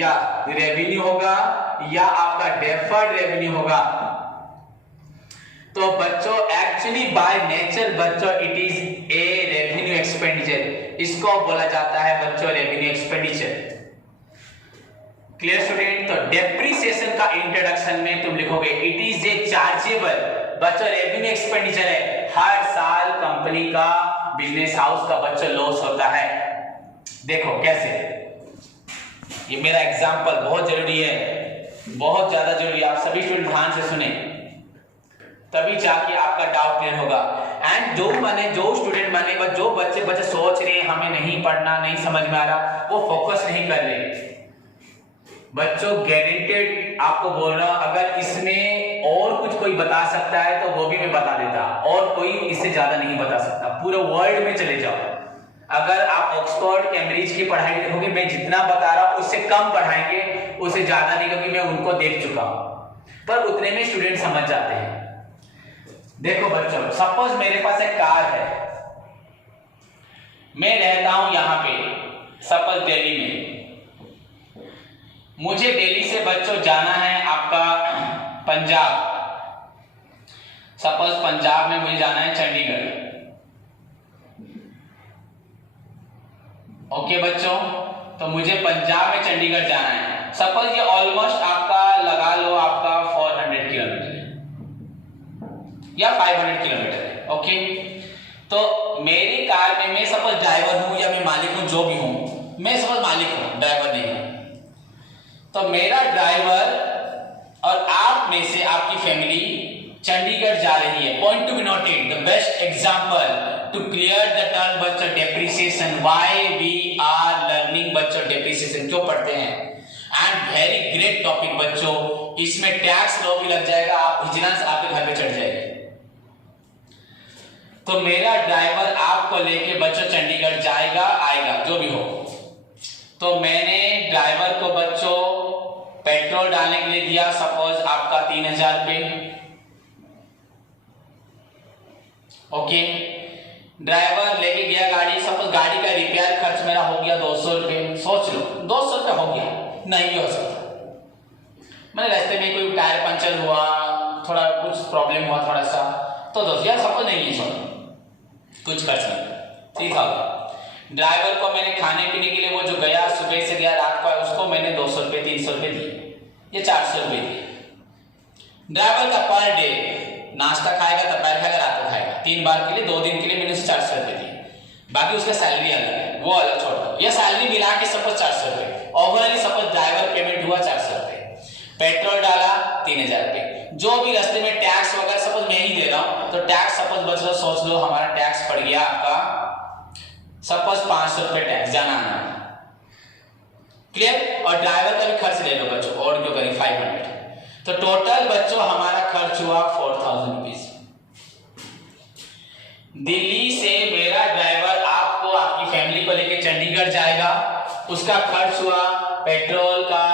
या रेवेन्यू होगा या आपका डेफर्ड रेवेन्यू होगा. तो बच्चों एक्चुअली बाय नेचर बच्चों it is a revenue expenditure, इसको बोला जाता है बच्चों रेवेन्यू एक्सपेंडिचर. Clear student? तो डेप्रिसिएशन का इंट्रोडक्शन में तुम लिखोगे इट इज ए चार्जेबल, बच्चों रेवेन्यू एक्सपेंडिचर है. हर साल कंपनी का बिजनेस हाउस का बच्चों लॉस होता है. देखो कैसे, ये मेरा एग्जांपल बहुत जरूरी है, बहुत ज्यादा जरूरी है. आप सभी स्टूडेंट ध्यान से सुने तभी जाके आपका डाउट क्लियर होगा. एंड जो स्टूडेंट बने जो बच्चे सोच रहे हैं हमें नहीं पढ़ना, नहीं समझ में आ रहा, वो फोकस नहीं कर रहे बच्चों. गारंटेड आपको बोल रहा हूं, अगर इसमें और कुछ कोई बता सकता है तो वो भी मैं बता देता, और कोई इससे ज्यादा नहीं बता सकता. पूरे वर्ल्ड में चले जाओ, अगर आप ऑक्सफोर्ड कैम्ब्रिज की पढ़ाई देखोगे, मैं जितना बता रहा हूं उससे कम पढ़ाएंगे, उससे ज्यादा नहीं, क्योंकि मैं उनको देख चुका हूं, पर उतने में स्टूडेंट समझ जाते हैं. देखो बच्चों, सपोज मेरे पास एक कार है, मैं रहता हूं यहां पे सपोज दिल्ली में. मुझे दिल्ली से बच्चों जाना है आपका पंजाब. सपोज पंजाब में मुझे जाना है चंडीगढ़. ओके बच्चों, तो मुझे पंजाब में चंडीगढ़ जाना है. सपोज ये ऑलमोस्ट आपका लगा लो आपका 400 किलोमीटर या 500 किलोमीटर है. ओके, तो मेरी कार में मैं सपोज ड्राइवर हूं या मैं मालिक हूं, जो भी हूं, मैं सपोज मालिक हूं, ड्राइवर नहीं हूं. तो मेरा ड्राइवर और आप में से आपकी फैमिली चंडीगढ़ जा रही है. Point to be noted, the best example to clear the term बच्चों depreciation. Why we are learning बच्चों डेप्रिसिएशन, क्यों पढ़ते हैं? एंड वेरी ग्रेट टॉपिक बच्चों, इसमें टैक्स लॉ भी लग जाएगा, आप विजिलेंस आपके घर पे चढ़ जाएगी. तो मेरा ड्राइवर आपको लेके बच्चों चंडीगढ़ जाएगा आएगा जो भी हो. तो मैंने ड्राइवर को बच्चों पेट्रोल डालने के लिए दिया, सपोज आपका 3000 रुपये. ओके, ड्राइवर लेके गया गाड़ी, सपोज गाड़ी का रिपेयर खर्च मेरा हो गया 200 रुपये. सोच लो 200 रुपये हो गया, नहीं भी हो सकता. मैंने रास्ते में कोई टायर पंचर हुआ, थोड़ा कुछ प्रॉब्लम हुआ थोड़ा सा, तो दोस्त यार सपोज नहीं है, सॉरी कुछ खर्च नहीं, ठीक है. ड्राइवर को मैंने खाने पीने के लिए वो जो गया सुबह से गया रात को, उसको मैंने 200 रुपये 300 रुपये दिए, ये 400 रुपये दिए. ड्राइवर का पर डे नाश्ता खाएगा, दोपहर खाएगा, रात को खाएगा, 3 बार के लिए 2 दिन के लिए मैंने उसे 400 रुपये दिए. बाकी उसका सैलरी अलग है, वो अलग छोड़ दो. ये सैलरी मिला के सपोज 400 रुपये, ओवरऑल सपोज ड्राइवर पेमेंट हुआ 400 रुपये. पेट्रोल डाला 3000 रुपये. जो भी रास्ते में टैक्स वगैरह सपोज मैं ही दे रहा हूं, तो टैक्स सपोज बच्चों सोच लो हमारा टैक्स पड़ गया आपका सपोज 500 रुपये टैक्स जाना आना. क्लियर? और ड्राइवर का भी खर्च ले लो बच्चों, और क्यों करें 500. तो टोटल बच्चों हमारा खर्च हुआ 4000 रुपीज। दिल्ली से मेरा ड्राइवर आपको आपकी फैमिली को लेकर चंडीगढ़ जाएगा, उसका खर्च हुआ पेट्रोल का,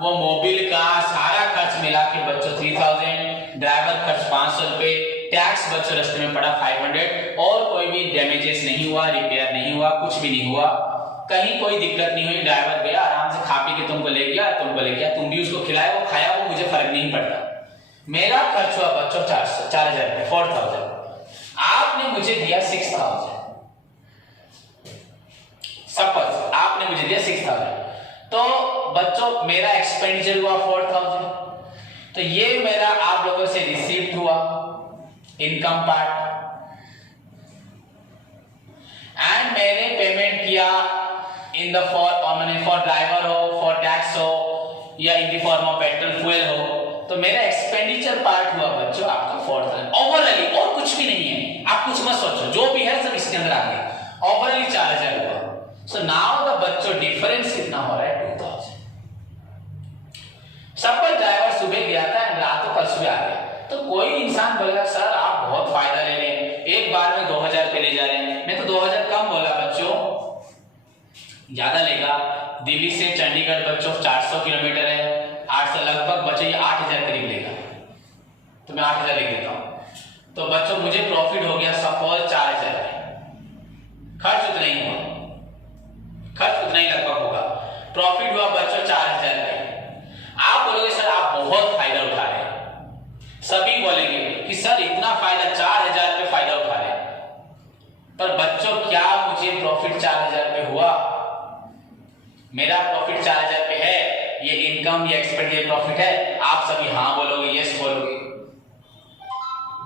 वो मोबिल का, सारा खर्च मिला के बच्चों 3000, ड्राइवर खर्च 500 रुपए, टैक्स बच्चों रास्ते में पड़ा 500, और कोई भी डैमेजेस नहीं हुआ, रिपेयर नहीं हुआ, कुछ भी नहीं हुआ, कहीं कोई दिक्कत नहीं हुई, ड्राइवर गया आराम से खा पी के तुमको ले गया, तुम भी उसको खिलाया, वो खाया, वो मुझे फर्क नहीं पड़ता। मेरा खर्च हुआ बच्चों 4000 रुपए, 4000। आपने मुझे दिया 6000, सपोज आपने मुझे दिया 6000, तो बच्चों मेरा एक्सपेंडिचर हुआ 4000। तो ये मेरा आप लोगों से रिसीव्ड हुआ इनकम पार्ट, एंड मैंने पेमेंट किया इन द फॉर ड्राइवर हो, फॉर टैक्स हो, या in the form of petrol fuel हो। तो मेरा एक्सपेंडिचर पार्ट हुआ बच्चों आपका 4000 ओवरऑली, और कुछ भी नहीं है, आप कुछ मत सोचो, जो भी है सब इसके अंदर आ गया, ओवरऑली 4000 हुआ। सो नाउ द बच्चों डिफरेंस कितना हो रहा है 2000। सपोज ड्राइवर सुबह गया था एंड रात को कल सुबह आ गया, तो कोई इंसान बोलेगा सर आप बहुत फायदा ले रहे हैं, एक बार में 2000 रुपए ले जा रहे हैं। मैं तो 2000 कम बोला बच्चों, ज्यादा लेगा। दिल्ली से चंडीगढ़ बच्चों 400 किलोमीटर है, 800 लगभग बच्चों, ये 8000 करीब लेगा, तो मैं 8000 लिख देता हूं। तो बच्चों मुझे प्रॉफिट हो गया सपोज 4000 रुपए, खर्च उतना ही हुआ, खर्च उतना ही लगभग होगा, प्रॉफिट हुआ बच्चों 4000 रुपए। आप बोलोगे सर आप बहुत फायदा उठा रहे हैं, सभी बोलेंगे कि सर इतना फायदा 4000 रुपए फायदा उठा रहे हैं, पर बच्चों क्या मुझे प्रॉफिट 4000 रुपए हुआ? मेरा प्रॉफिट 4000 रुपए है, ये इनकम या एक्सपेंडिचर प्रॉफिट है, आप सभी हाँ बोलोगे, यस बोलोगे,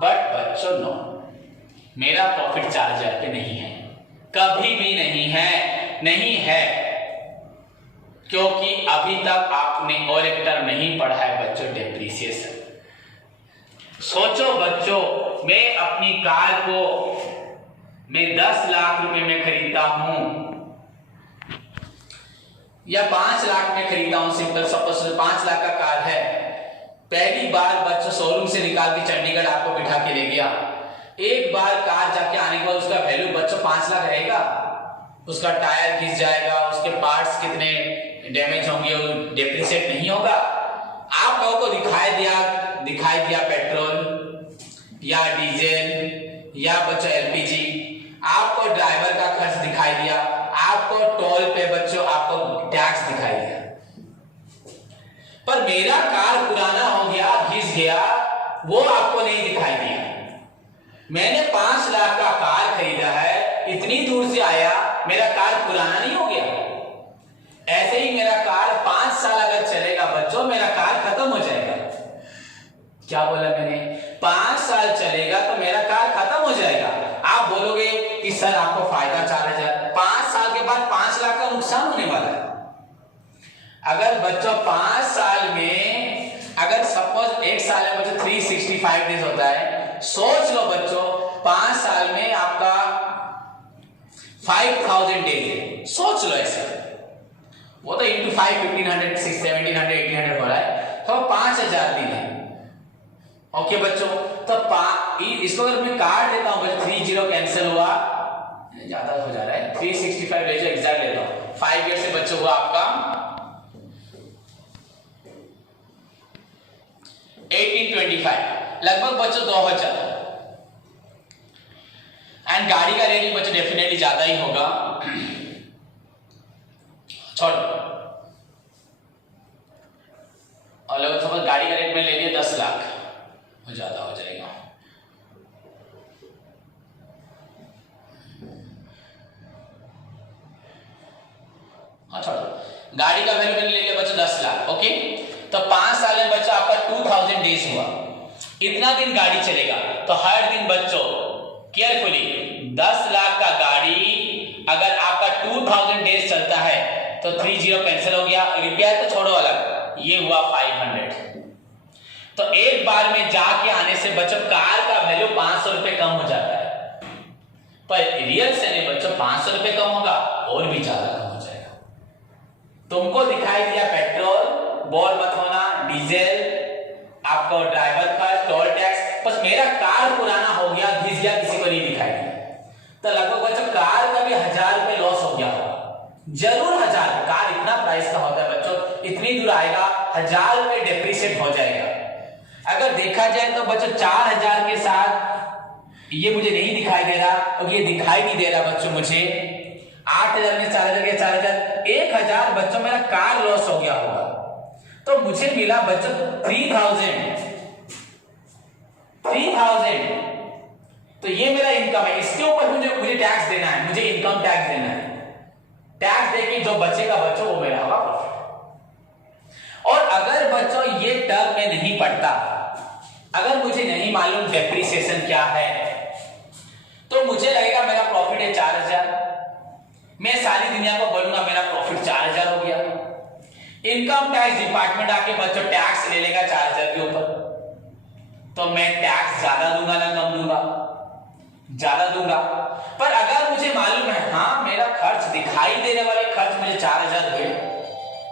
बट बच्चों नो, मेरा प्रॉफिट 4000 रुपए नहीं है, कभी भी नहीं है, नहीं है, क्योंकि अभी तक आपने और एक टर्म नहीं पढ़ा है बच्चों, डेप्रिसिएशन। सोचो बच्चों, मैं अपनी कार को मैं 10 लाख रुपए में खरीदता हूं या 5 लाख में खरीदता हूं, सिंपल सपोज 5 लाख का कार है, पहली बार बच्चों शोरूम से निकाल के चंडीगढ़ आपको बिठा के ले गया, एक बार कार जाके आने के बाद उसका वैल्यू बच्चों 5 लाख रहेगा, उसका टायर घिस जाएगा, उसके पार्ट्स कितने डैमेज होंगे, डेप्रिसिएट नहीं होगा। आप लोगों को दिखाई दिया पेट्रोल या डीजल या बच्चों एलपीजी, आपको ड्राइवर का खर्च दिखाई दिया, आपको टोल पे बच्चों आपको टैक्स दिखाई दिया, पर मेरा कार पुराना हो गया, घिस गया, वो आपको नहीं दिखाई दिया। मैंने 5 लाख का कार खरीदा है, इतनी दूर से आया, मेरा कार पुराना नहीं हो गया। ऐसे ही मेरा कार 5 साल अगर चलेगा बच्चों, मेरा कार खत्म हो जाएगा। क्या बोला मैंने? 5 साल चलेगा तो मेरा कार खत्म हो जाएगा। आप बोलोगे कि सर आपको फायदा 4000, 5 साल के बाद 5 लाख का नुकसान होने वाला है। अगर बच्चों 5 साल में, अगर सपोज एक साल में बच्चों 365 डेज होता है, सोच लो बच्चों 5 साल में आपका 5000 डेज है, सोच लो ऐसे, वो तो इंटू 5 1500 1700 1800 हो रहा है, तो 5000 दिन है। ओके बच्चों, तो इसको अगर मैं काट देता हूं बच्चों, 30 कैंसिल हुआ, ज्यादा हो जा रहा है, 365 डेज एग्जैक्ट लेता हूं, 5 ईयर से बच्चों हुआ आपका 1825, लगभग बच्चों 2000। एंड गाड़ी का रेट बच्चों डेफिनेटली ज्यादा ही होगा, छोड़ो, और लगभग सपोज गाड़ी का रेट में ले लिया 10 लाख, ज्यादा हो जाएगा। हाँ छोड़ो, गाड़ी का वैल्यू मैंने ले लिया बच्चों 10 लाख। ओके, तो 5 साल में बच्चों आपका 2000 डेज हुआ, इतना दिन गाड़ी चलेगा, तो हर दिन बच्चों केयरफुली 10 लाख का गाड़ी अगर आपका 2000 डेज चलता है तो 30 कैंसिल हो गया, रिपेयर तो छोड़ो अलग, ये हुआ 500। तो एक बार में जाके आने से बच्चों कार का वैल्यू 500 रुपए कम हो जाता है, पर रियल से नहीं बच्चों 500 रुपए कम होगा, और भी ज्यादा कम हो जाएगा। तुमको दिखाई दिया पेट्रोल, बोर मत होना, डीजल आपको ड्राइवर खर्च, टोल टैक्स, बस मेरा कार पुराना हो गया, घिस गया, किसी को नहीं दिखाई दिया, तो लगभग बच्चों कार का भी 1000 रुपए लॉस हो गया होगा, जरूर 1000। कार इतना प्राइस का होता है बच्चों, इतनी दूर आएगा 1000 रुपए डेप्रिसिएट हो जाएगा। अगर देखा जाए तो बच्चों 4000 के साथ ये मुझे नहीं दिखाई दे रहा, क्योंकि ये दिखाई नहीं दे रहा बच्चों मुझे। 8000 में 4000 के 4000, 1000 बच्चों मेरा कार लॉस हो गया होगा, तो मुझे मिला बच्चों 3000। तो ये मेरा इनकम है, इसके ऊपर मुझे टैक्स देना है, मुझे इनकम टैक्स देना है। टैक्स देके जो बचेगा बच्चों वो मेरा होगा प्रॉफिट। और अगर बच्चों ये टर्म में नहीं पढ़ता, अगर मुझे नहीं मालूम डेप्रिसिएशन क्या है, तो मुझे लगेगा मेरा प्रॉफिट है 4000, मैं सारी दुनिया को बोलूंगा मेरा प्रॉफिट 4000 हो गया। इनकम टैक्स डिपार्टमेंट आके बच्चों टैक्स ले लेगा 4000 के ऊपर, तो मैं टैक्स ज्यादा दूंगा ना कम दूंगा? ज्यादा दूंगा। पर अगर मुझे मालूम है हाँ मेरा खर्च दिखाई देने वाले खर्च मुझे 4000 हुए,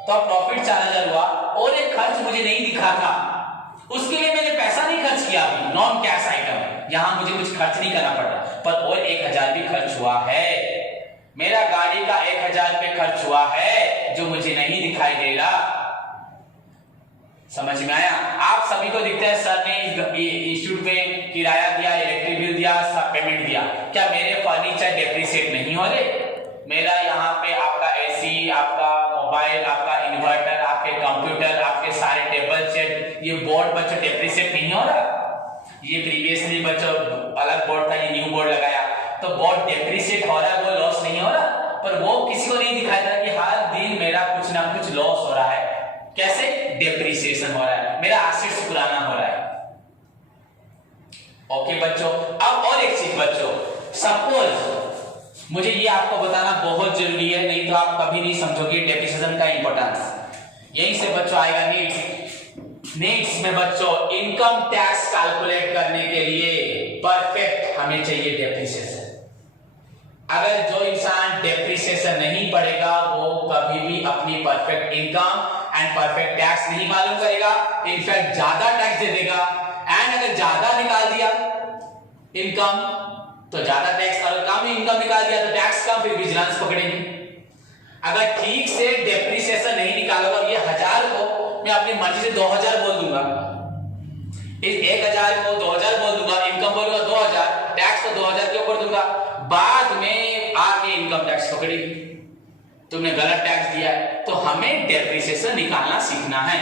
तो प्रॉफिट 4000 हुआ, और एक खर्च मुझे नहीं दिखा था, उसके लिए मैंने पैसा नहीं खर्च किया, अभी नॉन कैश आइटम, यहां मुझे कुछ खर्च नहीं करना पड़ा, पर और 1000 भी खर्च हुआ है, मेरा गाड़ी का 1000 रुपए खर्च हुआ है जो मुझे नहीं दिखाई दे रहा। समझ में आया? आप सभी को दिखता है सर ने इंस्टीट्यूट में किराया दिया, इलेक्ट्रिक बिल दिया, सब पेमेंट दिया, क्या मेरे फर्नीचर डेप्रिसिएट नहीं हो रहे? मेरा यहाँ पे आपका एसी, आपका मोबाइल, आपका इन्वर्टर, आपके कंप्यूटर, आपके सारे टेबल सेट, ये बोर्ड बच्चों डेप्रिसिएट नहीं हो रहा? ये प्रीवियसली बच्चों अलग बोर्ड था, ये न्यू बोर्ड लगाया, तो बोर्ड डेप्रिसिएट हो रहा है, वो लॉस नहीं हो रहा, पर वो किसी को नहीं दिखाई दे रहा कि हर दिन मेरा कुछ ना कुछ लॉस हो रहा है। कैसे? डेप्रिसिएशन हो रहा है, मेरा एसेट्स पुराना हो रहा है। ओके बच्चों, अब और एक चीज बच्चों, सपोज मुझे ये आपको बताना बहुत जरूरी है, नहीं तो आप कभी नहीं समझोगे डेप्रिसिएशन का इंपॉर्टेंस। यहीं से बच्चों आएगा नीड्स में बच्चों इनकम टैक्स कैलकुलेट करने के लिए परफेक्ट हमें चाहिए डेप्रिसिएशन। अगर जो इंसान डेप्रिसिएशन नहीं पढ़ेगा वो कभी भी अपनी perfect income and perfect tax नहीं मालूम करेगा, इनफैक्ट ज्यादा टैक्स दे देगा, एंड अगर ज्यादा निकाल दिया इनकम तो ज्यादा टैक्स, और कम इनकम निकाल दिया तो टैक्स कम, फिर विजिलेंस पकड़ेगी। अगर ठीक से डेप्रिसिएशन नहीं निकालोगा, ये 1000 को मैं अपनी मर्जी से 2000 बोल दूंगा, इस 1000 को 2000 बोल दूंगा, इनकम बोलूंगा 2000, टैक्स को 2000 के ऊपर दूंगा, बाद में आके इनकम टैक्स पकड़ेगी, तुमने गलत टैक्स दिया है। तो हमें डेप्रिसिएशन निकालना सीखना है।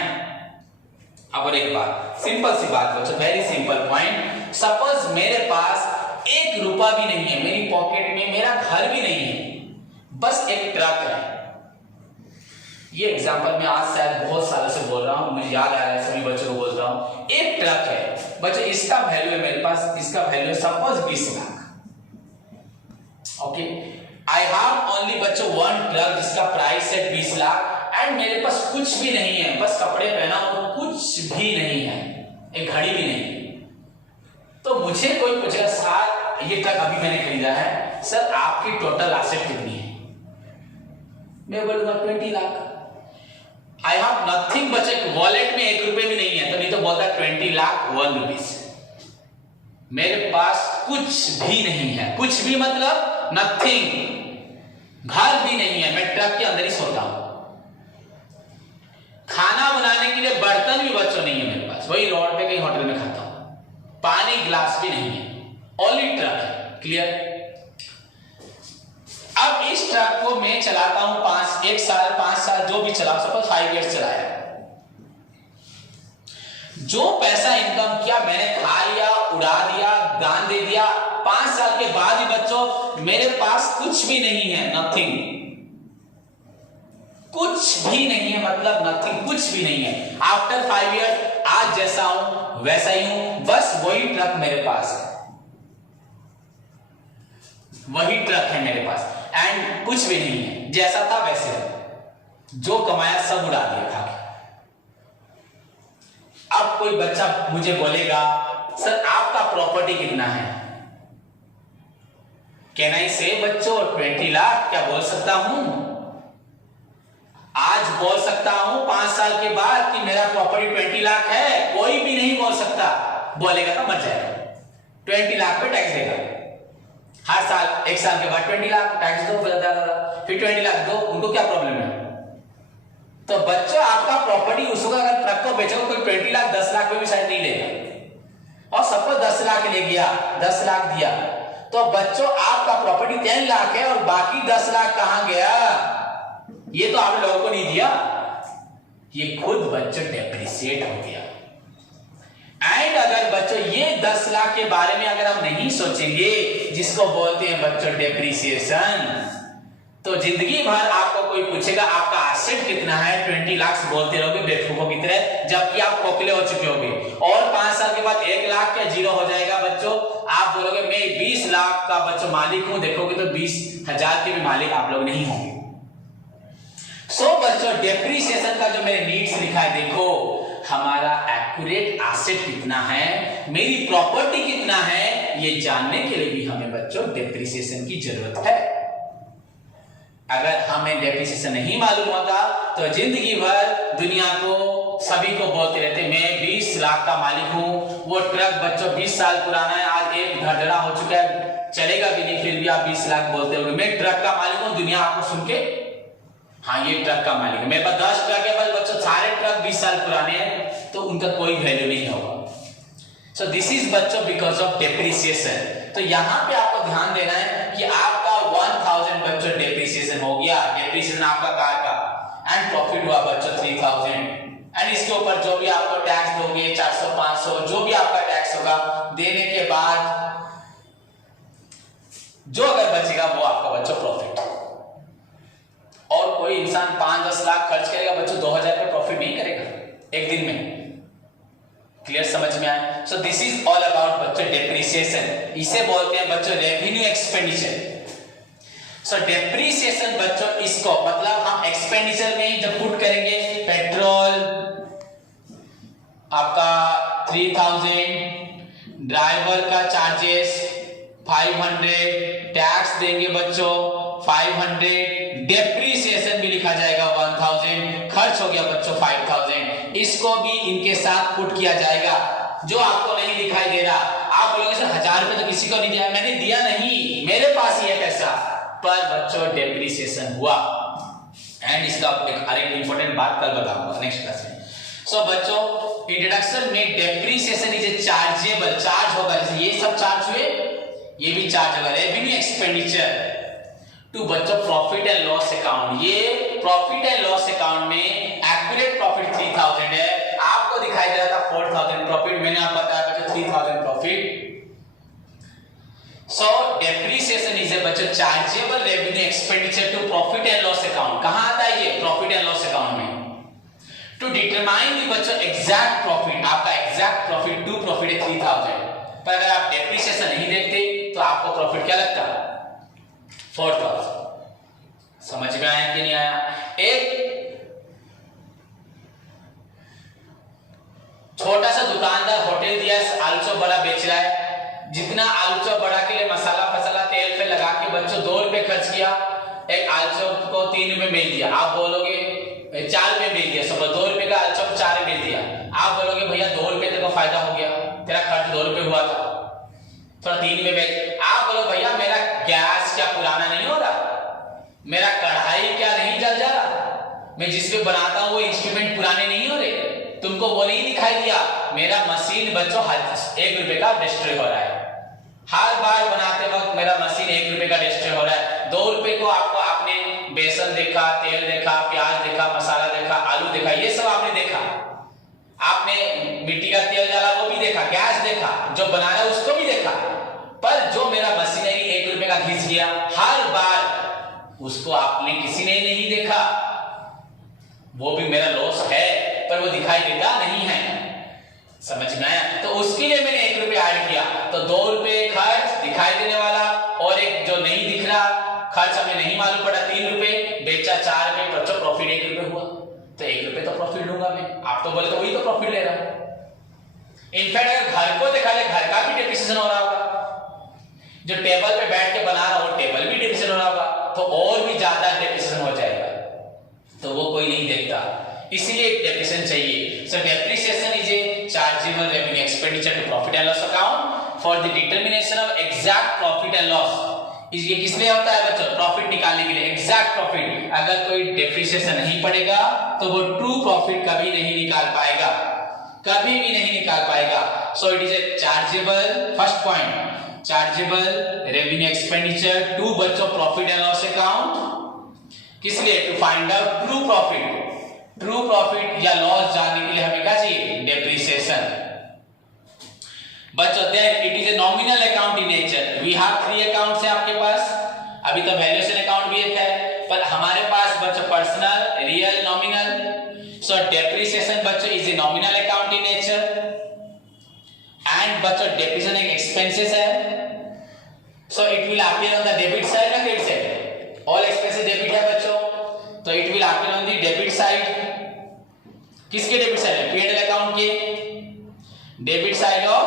अब और एक बात, सिंपल सी बात बच्चों, वेरी सिंपल पॉइंट, सपोज मेरे पास 1 रुपया भी नहीं है, मेरी पॉकेट में मेरा घर भी नहीं है, बस एक ट्रक है। ये एग्जांपल मैं आज शायद बहुत सालों से बोल रहा हूं, मुझे याद आ रहा है, सभी बच्चों को बोल रहा हूं। एक ट्रक है बच्चों, इसका वैल्यू है मेरे पास, इसका वैल्यू है suppose 20 lakh. Okay, I have only बच्चों 1 ट्रक जिसका प्राइस है 20 लाख, एंड मेरे पास कुछ भी नहीं है, बस कपड़े पहना हो, कुछ भी नहीं है, एक घड़ी भी नहीं। तो मुझे कोई पूछेगा सर ये ट्रक अभी मैंने खरीदा है, सर आपकी टोटल एसेट कितनी है? मैं बोलूंगा 20 लाख। आई हैव नथिंग बच्चे, वॉलेट में 1 रुपए भी नहीं है, तो नहीं तो बोलता 20 लाख 1 रुपीज। मेरे पास कुछ भी नहीं है, कुछ भी मतलब नथिंग, घर भी नहीं है, मैं ट्रक के अंदर ही सोता हूं, खाना बनाने के लिए बर्तन भी बच्चों नहीं है मेरे पास, वही रोड पे कहीं होटल में खाता हूं, पानी गिलास भी नहीं है, ओनली ट्रक है। क्लियर? अब इस ट्रक को मैं चलाता हूं 1 साल 5 साल जो भी चला, सपोज 5 इयर्स चलाया, जो पैसा इनकम किया मैंने खा लिया, उड़ा दिया, दान दे दिया, 5 साल के बाद ही बच्चों मेरे पास कुछ भी नहीं है, नथिंग, कुछ भी नहीं है, मतलब नथिंग, कुछ भी नहीं है। आफ्टर 5 इयर्स आज जैसा हूं वैसा ही हूं, बस वही ट्रक मेरे पास है, वही ट्रक है मेरे पास, एंड कुछ भी नहीं है, जैसा था वैसे है, जो कमाया सब उड़ा दिया खा के। अब कोई बच्चा मुझे बोलेगा सर आपका प्रॉपर्टी कितना है? कैन आई से बच्चों 20 लाख? क्या बोल सकता हूं? आज बोल सकता हूं 5 साल के बाद कि मेरा प्रॉपर्टी 20 लाख है? कोई भी नहीं बोल सकता। बोलेगा तो मर जाएगा। 20 लाख पे टैक्स देगा हर साल। 1 साल के बाद 20 लाख टैक्स दो, फिर 20 लाख दो, उनको क्या प्रॉब्लम है? तो बच्चों आपका प्रॉपर्टी उसका अगर ट्रक को बेचोगे कोई 20 लाख 10 लाख में भी शायद नहीं लेगा। और सपोज 10 लाख ले गया, 10 लाख दिया, तो बच्चों आपका प्रॉपर्टी 10 लाख है और बाकी 10 लाख कहां गया? ये तो आप लोगों को नहीं दिया, ये खुद बच्चों डेप्रिसिएट हो गया। एंड अगर बच्चों ये 10 लाख के बारे में अगर हम नहीं सोचेंगे, जिसको बोलते हैं बच्चों डेप्रिसिएशन, तो जिंदगी भर आपको कोई पूछेगा आपका एसेट कितना है, 20 लाख बोलते रहोगे बेवकूफों की तरह, जबकि आप खोखले हो चुके होगे। और 5 साल के बाद 1 लाख क्या जीरो हो जाएगा बच्चों? आप बोलोगे मैं 20 लाख का बच्चों मालिक हूं, देखोगे तो 20,000 के भी मालिक आप लोग नहीं होंगे। सो बच्चों डेप्रिसिएशन का जो मेरे नीड्स लिखा है, देखो हमारा एक्यूरेट एसेट कितना है, मेरी प्रॉपर्टी कितना है, ये जानने के लिए भी हमें बच्चों डेप्रिसिएशन की जरूरत है। अगर हमें डेप्रिसिएशन नहीं मालूम होता तो जिंदगी भर दुनिया को सभी को बोलते रहते मैं 20 लाख का मालिक हूं। वो ट्रक बच्चों 20 साल पुराना है, आज एक धड़धड़ा हो चुका है, चलेगा भी नहीं, फिर भी आप 20 लाख बोलते हो मैं ट्रक का मालिक हूं। दुनिया आपको सुन के हाँ ये ट्रक का मालिक है, मेरे पास 10 ट्रक है, बस बच्चों सारे ट्रक 20 साल पुराने हैं, तो उनका कोई वैल्यू नहीं होगा। सो दिस इज बच्चों बिकॉज ऑफ डेप्रिसिएशन। तो यहां पे आपको ध्यान देना है कि आपका 1000 बच्चों डेप्रिसिएशन हो गया, डेप्रिसिएशन आपका कार का, एंड प्रॉफिट हुआ बच्चों 3000, एंड इसके ऊपर जो भी आपको टैक्स दोगे 400 500 जो भी आपका टैक्स होगा, देने के बाद जो अगर बचेगा वो आपका बच्चों प्रॉफिट। और कोई इंसान 5-10 लाख खर्च करेगा बच्चों, 2000 पे प्रॉफिट नहीं करेगा एक दिन में। क्लियर समझ में आया? So this is all about बच्चों डेप्रिसिएशन। इसे बोलते हैं बच्चों रेवेन्यू एक्सपेंडिचर। सो डेप्रिसिएशन बच्चों इसको मतलब हम एक्सपेंडिचर में जब पुट करेंगे, पेट्रोल आपका 3000, ड्राइवर का चार्जेस 500, टैक्स देंगे बच्चों 500, डेप्रिसिएशन भी लिखा जाएगा 1000, खर्च हो गया बच्चों 5000, इसको भी इनके साथ पुट किया जाएगा। जो आपको नहीं दिखाई दे रहा, आप लोगों से 1000 रुपए तो किसी को नहीं दिया, मैंने दिया नहीं, मेरे पास ही है पैसा, पर बच्चों डेप्रिसिएशन हुआ। एंड इसका एक इंपॉर्टेंट बात कल बताऊंगा नेक्स्ट क्लास में। सो बच्चों इंट्रोडक्शन में depreciation is a chargeable, charge होगा, जैसे ये सब चार्ज हुए ये भी चार्ज होगा, रेवेन्यू एक्सपेंडिचर टू बच्चों प्रॉफिट एंड लॉस अकाउंट। ये प्रॉफिट एंड लॉस अकाउंट में एक्यूरेट प्रॉफिट 3000 है, आपको दिखाई दे रहा था 4000 प्रॉफिट, मैंने आपको बताया बच्चों 3000 profit. So depreciation is a बच्चों chargeable revenue expenditure to profit and loss account. कहां आता है ये? प्रॉफिट एंड लॉस अकाउंट में। टू डिटरमाइन द बच्चों एग्जैक्ट प्रॉफिट, आपका एग्जैक्ट प्रॉफिट टू प्रॉफिट है 3000, पर अगर आप डेप्रिसिएशन नहीं देखते तो आपको प्रॉफिट क्या लगता? 4000। समझ में आया कि नहीं आया? एक छोटा सा दुकानदार होटल दिया, आलू चॉप बड़ा बेच रहा है, जितना आलू चॉप बड़ा के लिए मसाला फसाला तेल पे लगा के बच्चों 2 रुपए खर्च किया, एक आलू चॉप को 3 रुपए मिल दिया, आप बोलोगे 4 रुपए मिल दिया, सब 2 रुपए का आलू चॉप 4 मिल दिया, आप बोलोगे भैया 2 रुपए तेरे को फायदा हो गया, तेरा खर्च 2 रुपए हुआ था, थोड़ा 3 में बेच। आप बोलो भैया मेरा गैस क्या पुराना नहीं हो रहा, मेरा कढ़ाई क्या नहीं जल जा रहा, मैं जिसपे बनाता हूं वो इंस्ट्रूमेंट पुराने नहीं हो रहे, तुमको वो नहीं दिखाई दिया, मेरा मशीन बच्चों 1 रुपए का डिस्ट्रॉय हो रहा है, हर बार बनाते वक्त मेरा मशीन 1 रुपए का डिस्ट्रॉय हो रहा है। 2 रुपए को आपको आपने बेसन देखा, तेल देखा, प्याज देखा, मसाला देखा, आलू देखा, ये सब आपने देखा, आपने मिट्टी का तेल डाला वो भी देखा, गैस देखा, जो बना रहा है उसको भी देखा, पर जो मेरा मशीनरी 1 रुपए का घिस गया हर बार, उसको आपने किसी ने नहीं देखा, वो भी मेरा लॉस है, पर वो दिखाई देता नहीं है। समझ में आया? तो उसके लिए मैंने 1 रुपए ऐड किया, तो 2 रुपए खर्च दिखाई देने वाला और एक जो नहीं दिख रहा खर्च हमें नहीं मालूम पड़ा 3 रुपए, बेचा 4 रुपए, बच्चों प्रॉफिट 1 रुपए हुआ, तो 1 रुपए तो प्रॉफिट लूंगा मैं। आप तो बोले तो वही तो प्रॉफिट ले रहा। इनफैक्ट अगर घर को देखा जाए, घर का भी डेप्रिसिएशन हो रहा होगा, जो टेबल पे बैठ के बना रहा हो टेबल भी डेप्रिसिएशन हो रहा होगा, तो और भी ज्यादा डेप्रिसिएशन हो जाएगा। तो वो कोई नहीं देखता, इसीलिए डेफिनेशन चाहिए। So depreciation is a chargeable revenue expenditure to profit and loss account for the determination of exact profit and loss. ये किस लिए होता है बच्चों? प्रॉफिट निकालने के लिए, एग्जैक्ट प्रॉफिट। अगर कोई डेप्रिसिएशन नहीं पड़ेगा तो वो ट्रू प्रॉफिट कभी नहीं निकाल पाएगा, कभी भी नहीं निकाल पाएगा। So it is a chargeable, first point, chargeable revenue expenditure to बच्चों प्रॉफिट एंड लॉस अकाउंट, किस लिए? To find out true profit. True profit या लॉस जानने के लिए हमें क्या चाहिए? डेप्रिसिएशन। बच्चों then it is a nominal account in nature. We have 3 accounts है आपके पास, अभी तो वैल्यूएशन अकाउंट भी एक है, पर हमारे पास बच्चों personal, real, nominal. So depreciation बच्चों is a nominal account in nature and बच्चों डेप्रिसिएशन एक एक्सपेंसेस है। So it will appear on the debit side ना credit side? All expenses debit है बच्चों, तो it will appear on the debit side. किसके debit side है? P&L account के debit side of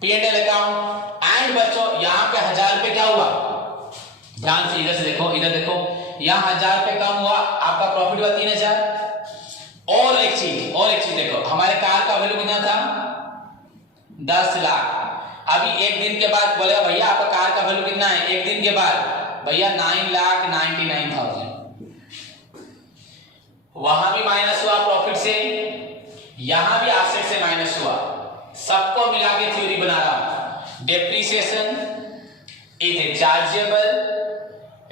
P&L account. And बच्चों यहां पे 1000 रुपए क्या हुआ? ध्यान से इधर से देखो, इधर देखो, यहां 1000 रुपए कम हुआ, आपका प्रॉफिट हुआ 3000। और एक चीज देखो, हमारे कार का वैल्यू कितना था? 10 लाख। अभी एक दिन के बाद बोलेगा भैया आपका कार का वैल्यू कितना है? एक दिन के बाद भैया 9,99,000। वहां भी माइनस हुआ प्रॉफिट से, यहां भी एसेट से माइनस हुआ, सबको मिला के थ्योरी बना रहा हूं। Depreciation is a chargeable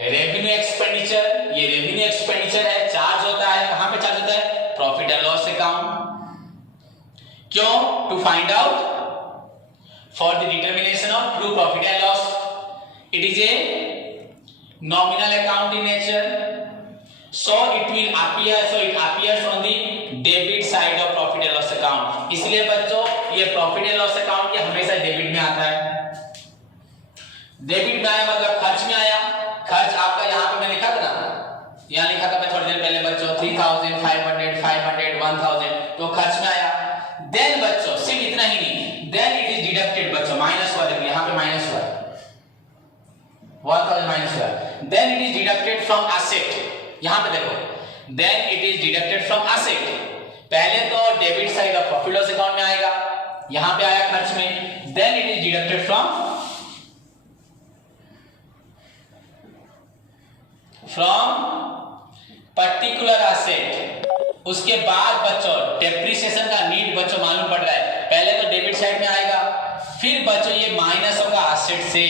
revenue expenditure. ये रेवेन्यू एक्सपेंडिचर है, चार्ज होता है, कहां पे चार्ज होता है? Profit and loss account. क्यों? To find out for the determination of true profit and loss. It is a nominal account in nature, so it appears on the debit side of profit and loss account। इसलिए बच्चों ये profit and loss account ये हमेशा debit में आता है। Debit में आया मतलब खर्च में आया। खर्च आपका यहाँ पे मैं लिखा था ना, यहाँ लिखा था मैं थोड़ी देर पहले बच्चों 3000, 500, 500, 1000, तो खर्च में आया। देन बच्चों सिर्फ इतना ही नहीं, देन इट इज डिडक्टेड बच्चों, माइनस हुआ, देखिए यहाँ पे माइनस हुआ, 1000 माइनस हुआ। Then it is deducted from asset. यहां पे देखो, then it is deducted from asset. पहले तो debit side of profit loss account में आएगा, यहां पे आया खर्च में। Then it is deducted from particular asset. उसके बाद बच्चों डेप्रिसिएशन का नीड बच्चों मालूम पड़ रहा है, पहले तो डेबिट साइड में आएगा, फिर बच्चों ये माइनस होगा एसेट से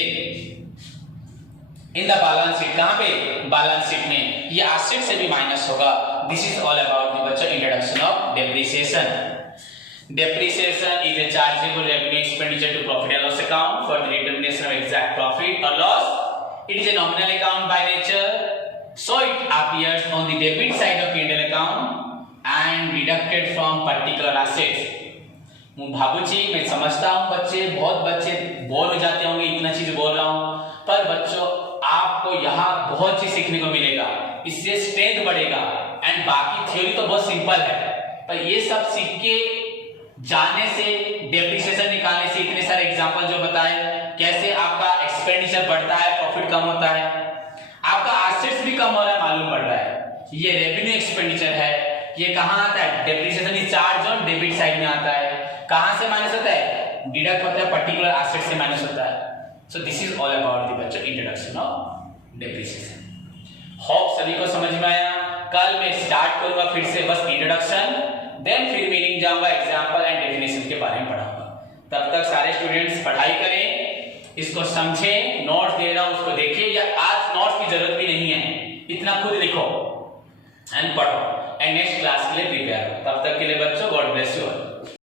इन द बैलेंस शीट। कहां पे? बैलेंस शीट में। ये एसेट से भी माइनस होगा। This is all about the बच्चों introduction of depreciation. Depreciation is a chargeable revenue expenditure to profit and loss account for the determination of exact profit और loss. It is a nominal account by nature, so it appears on the debit side of P&L account and deducted from particular assets। भाबूजी मैं समझता हूं बच्चे, बहुत बच्चे bore हो जाते होंगे, इतना चीज बोल रहा हूं, पर बच्चों आपको यहाँ बहुत चीज सीखने को मिलेगा, इससे स्ट्रेंथ बढ़ेगा। एंड बाकी थ्योरी तो बहुत सिंपल है, पर ये सब सीख के जाने से, डेप्रिसिएशन निकालने से, इतने सारे एग्जांपल जो बताए, कैसे आपका एक्सपेंडिचर बढ़ता है, प्रॉफिट कम होता है, आपका एसेट्स भी कम हो रहा है, मालूम पड़ रहा है। ये रेवेन्यू एक्सपेंडिचर है, ये कहां आता है? Depreciation is charge on debit side में आता है। कहां से माइनस होता है? डिडक्ट होता है, पर्टिकुलर एसेट से माइनस होता है। So this is all about the बच्चों इंट्रोडक्शन ऑफ डेप्रिसिएशन। होप सभी को समझ में आया। कल मैं स्टार्ट करूंगा फिर से बस इंट्रोडक्शन, देन फिर मीनिंग जाऊंगा, एग्जांपल एंड डेफिनेशन के बारे में पढ़ाऊंगा। तब तक सारे स्टूडेंट्स पढ़ाई करें, इसको समझें, नोट्स दे रहा हूं उसको देखिए, या आज नोट्स की जरूरत भी नहीं है, इतना खुद लिखो एंड पढ़ो एंड नेक्स्ट क्लास के लिए प्रिपेयर हो। तब तक के लिए बच्चों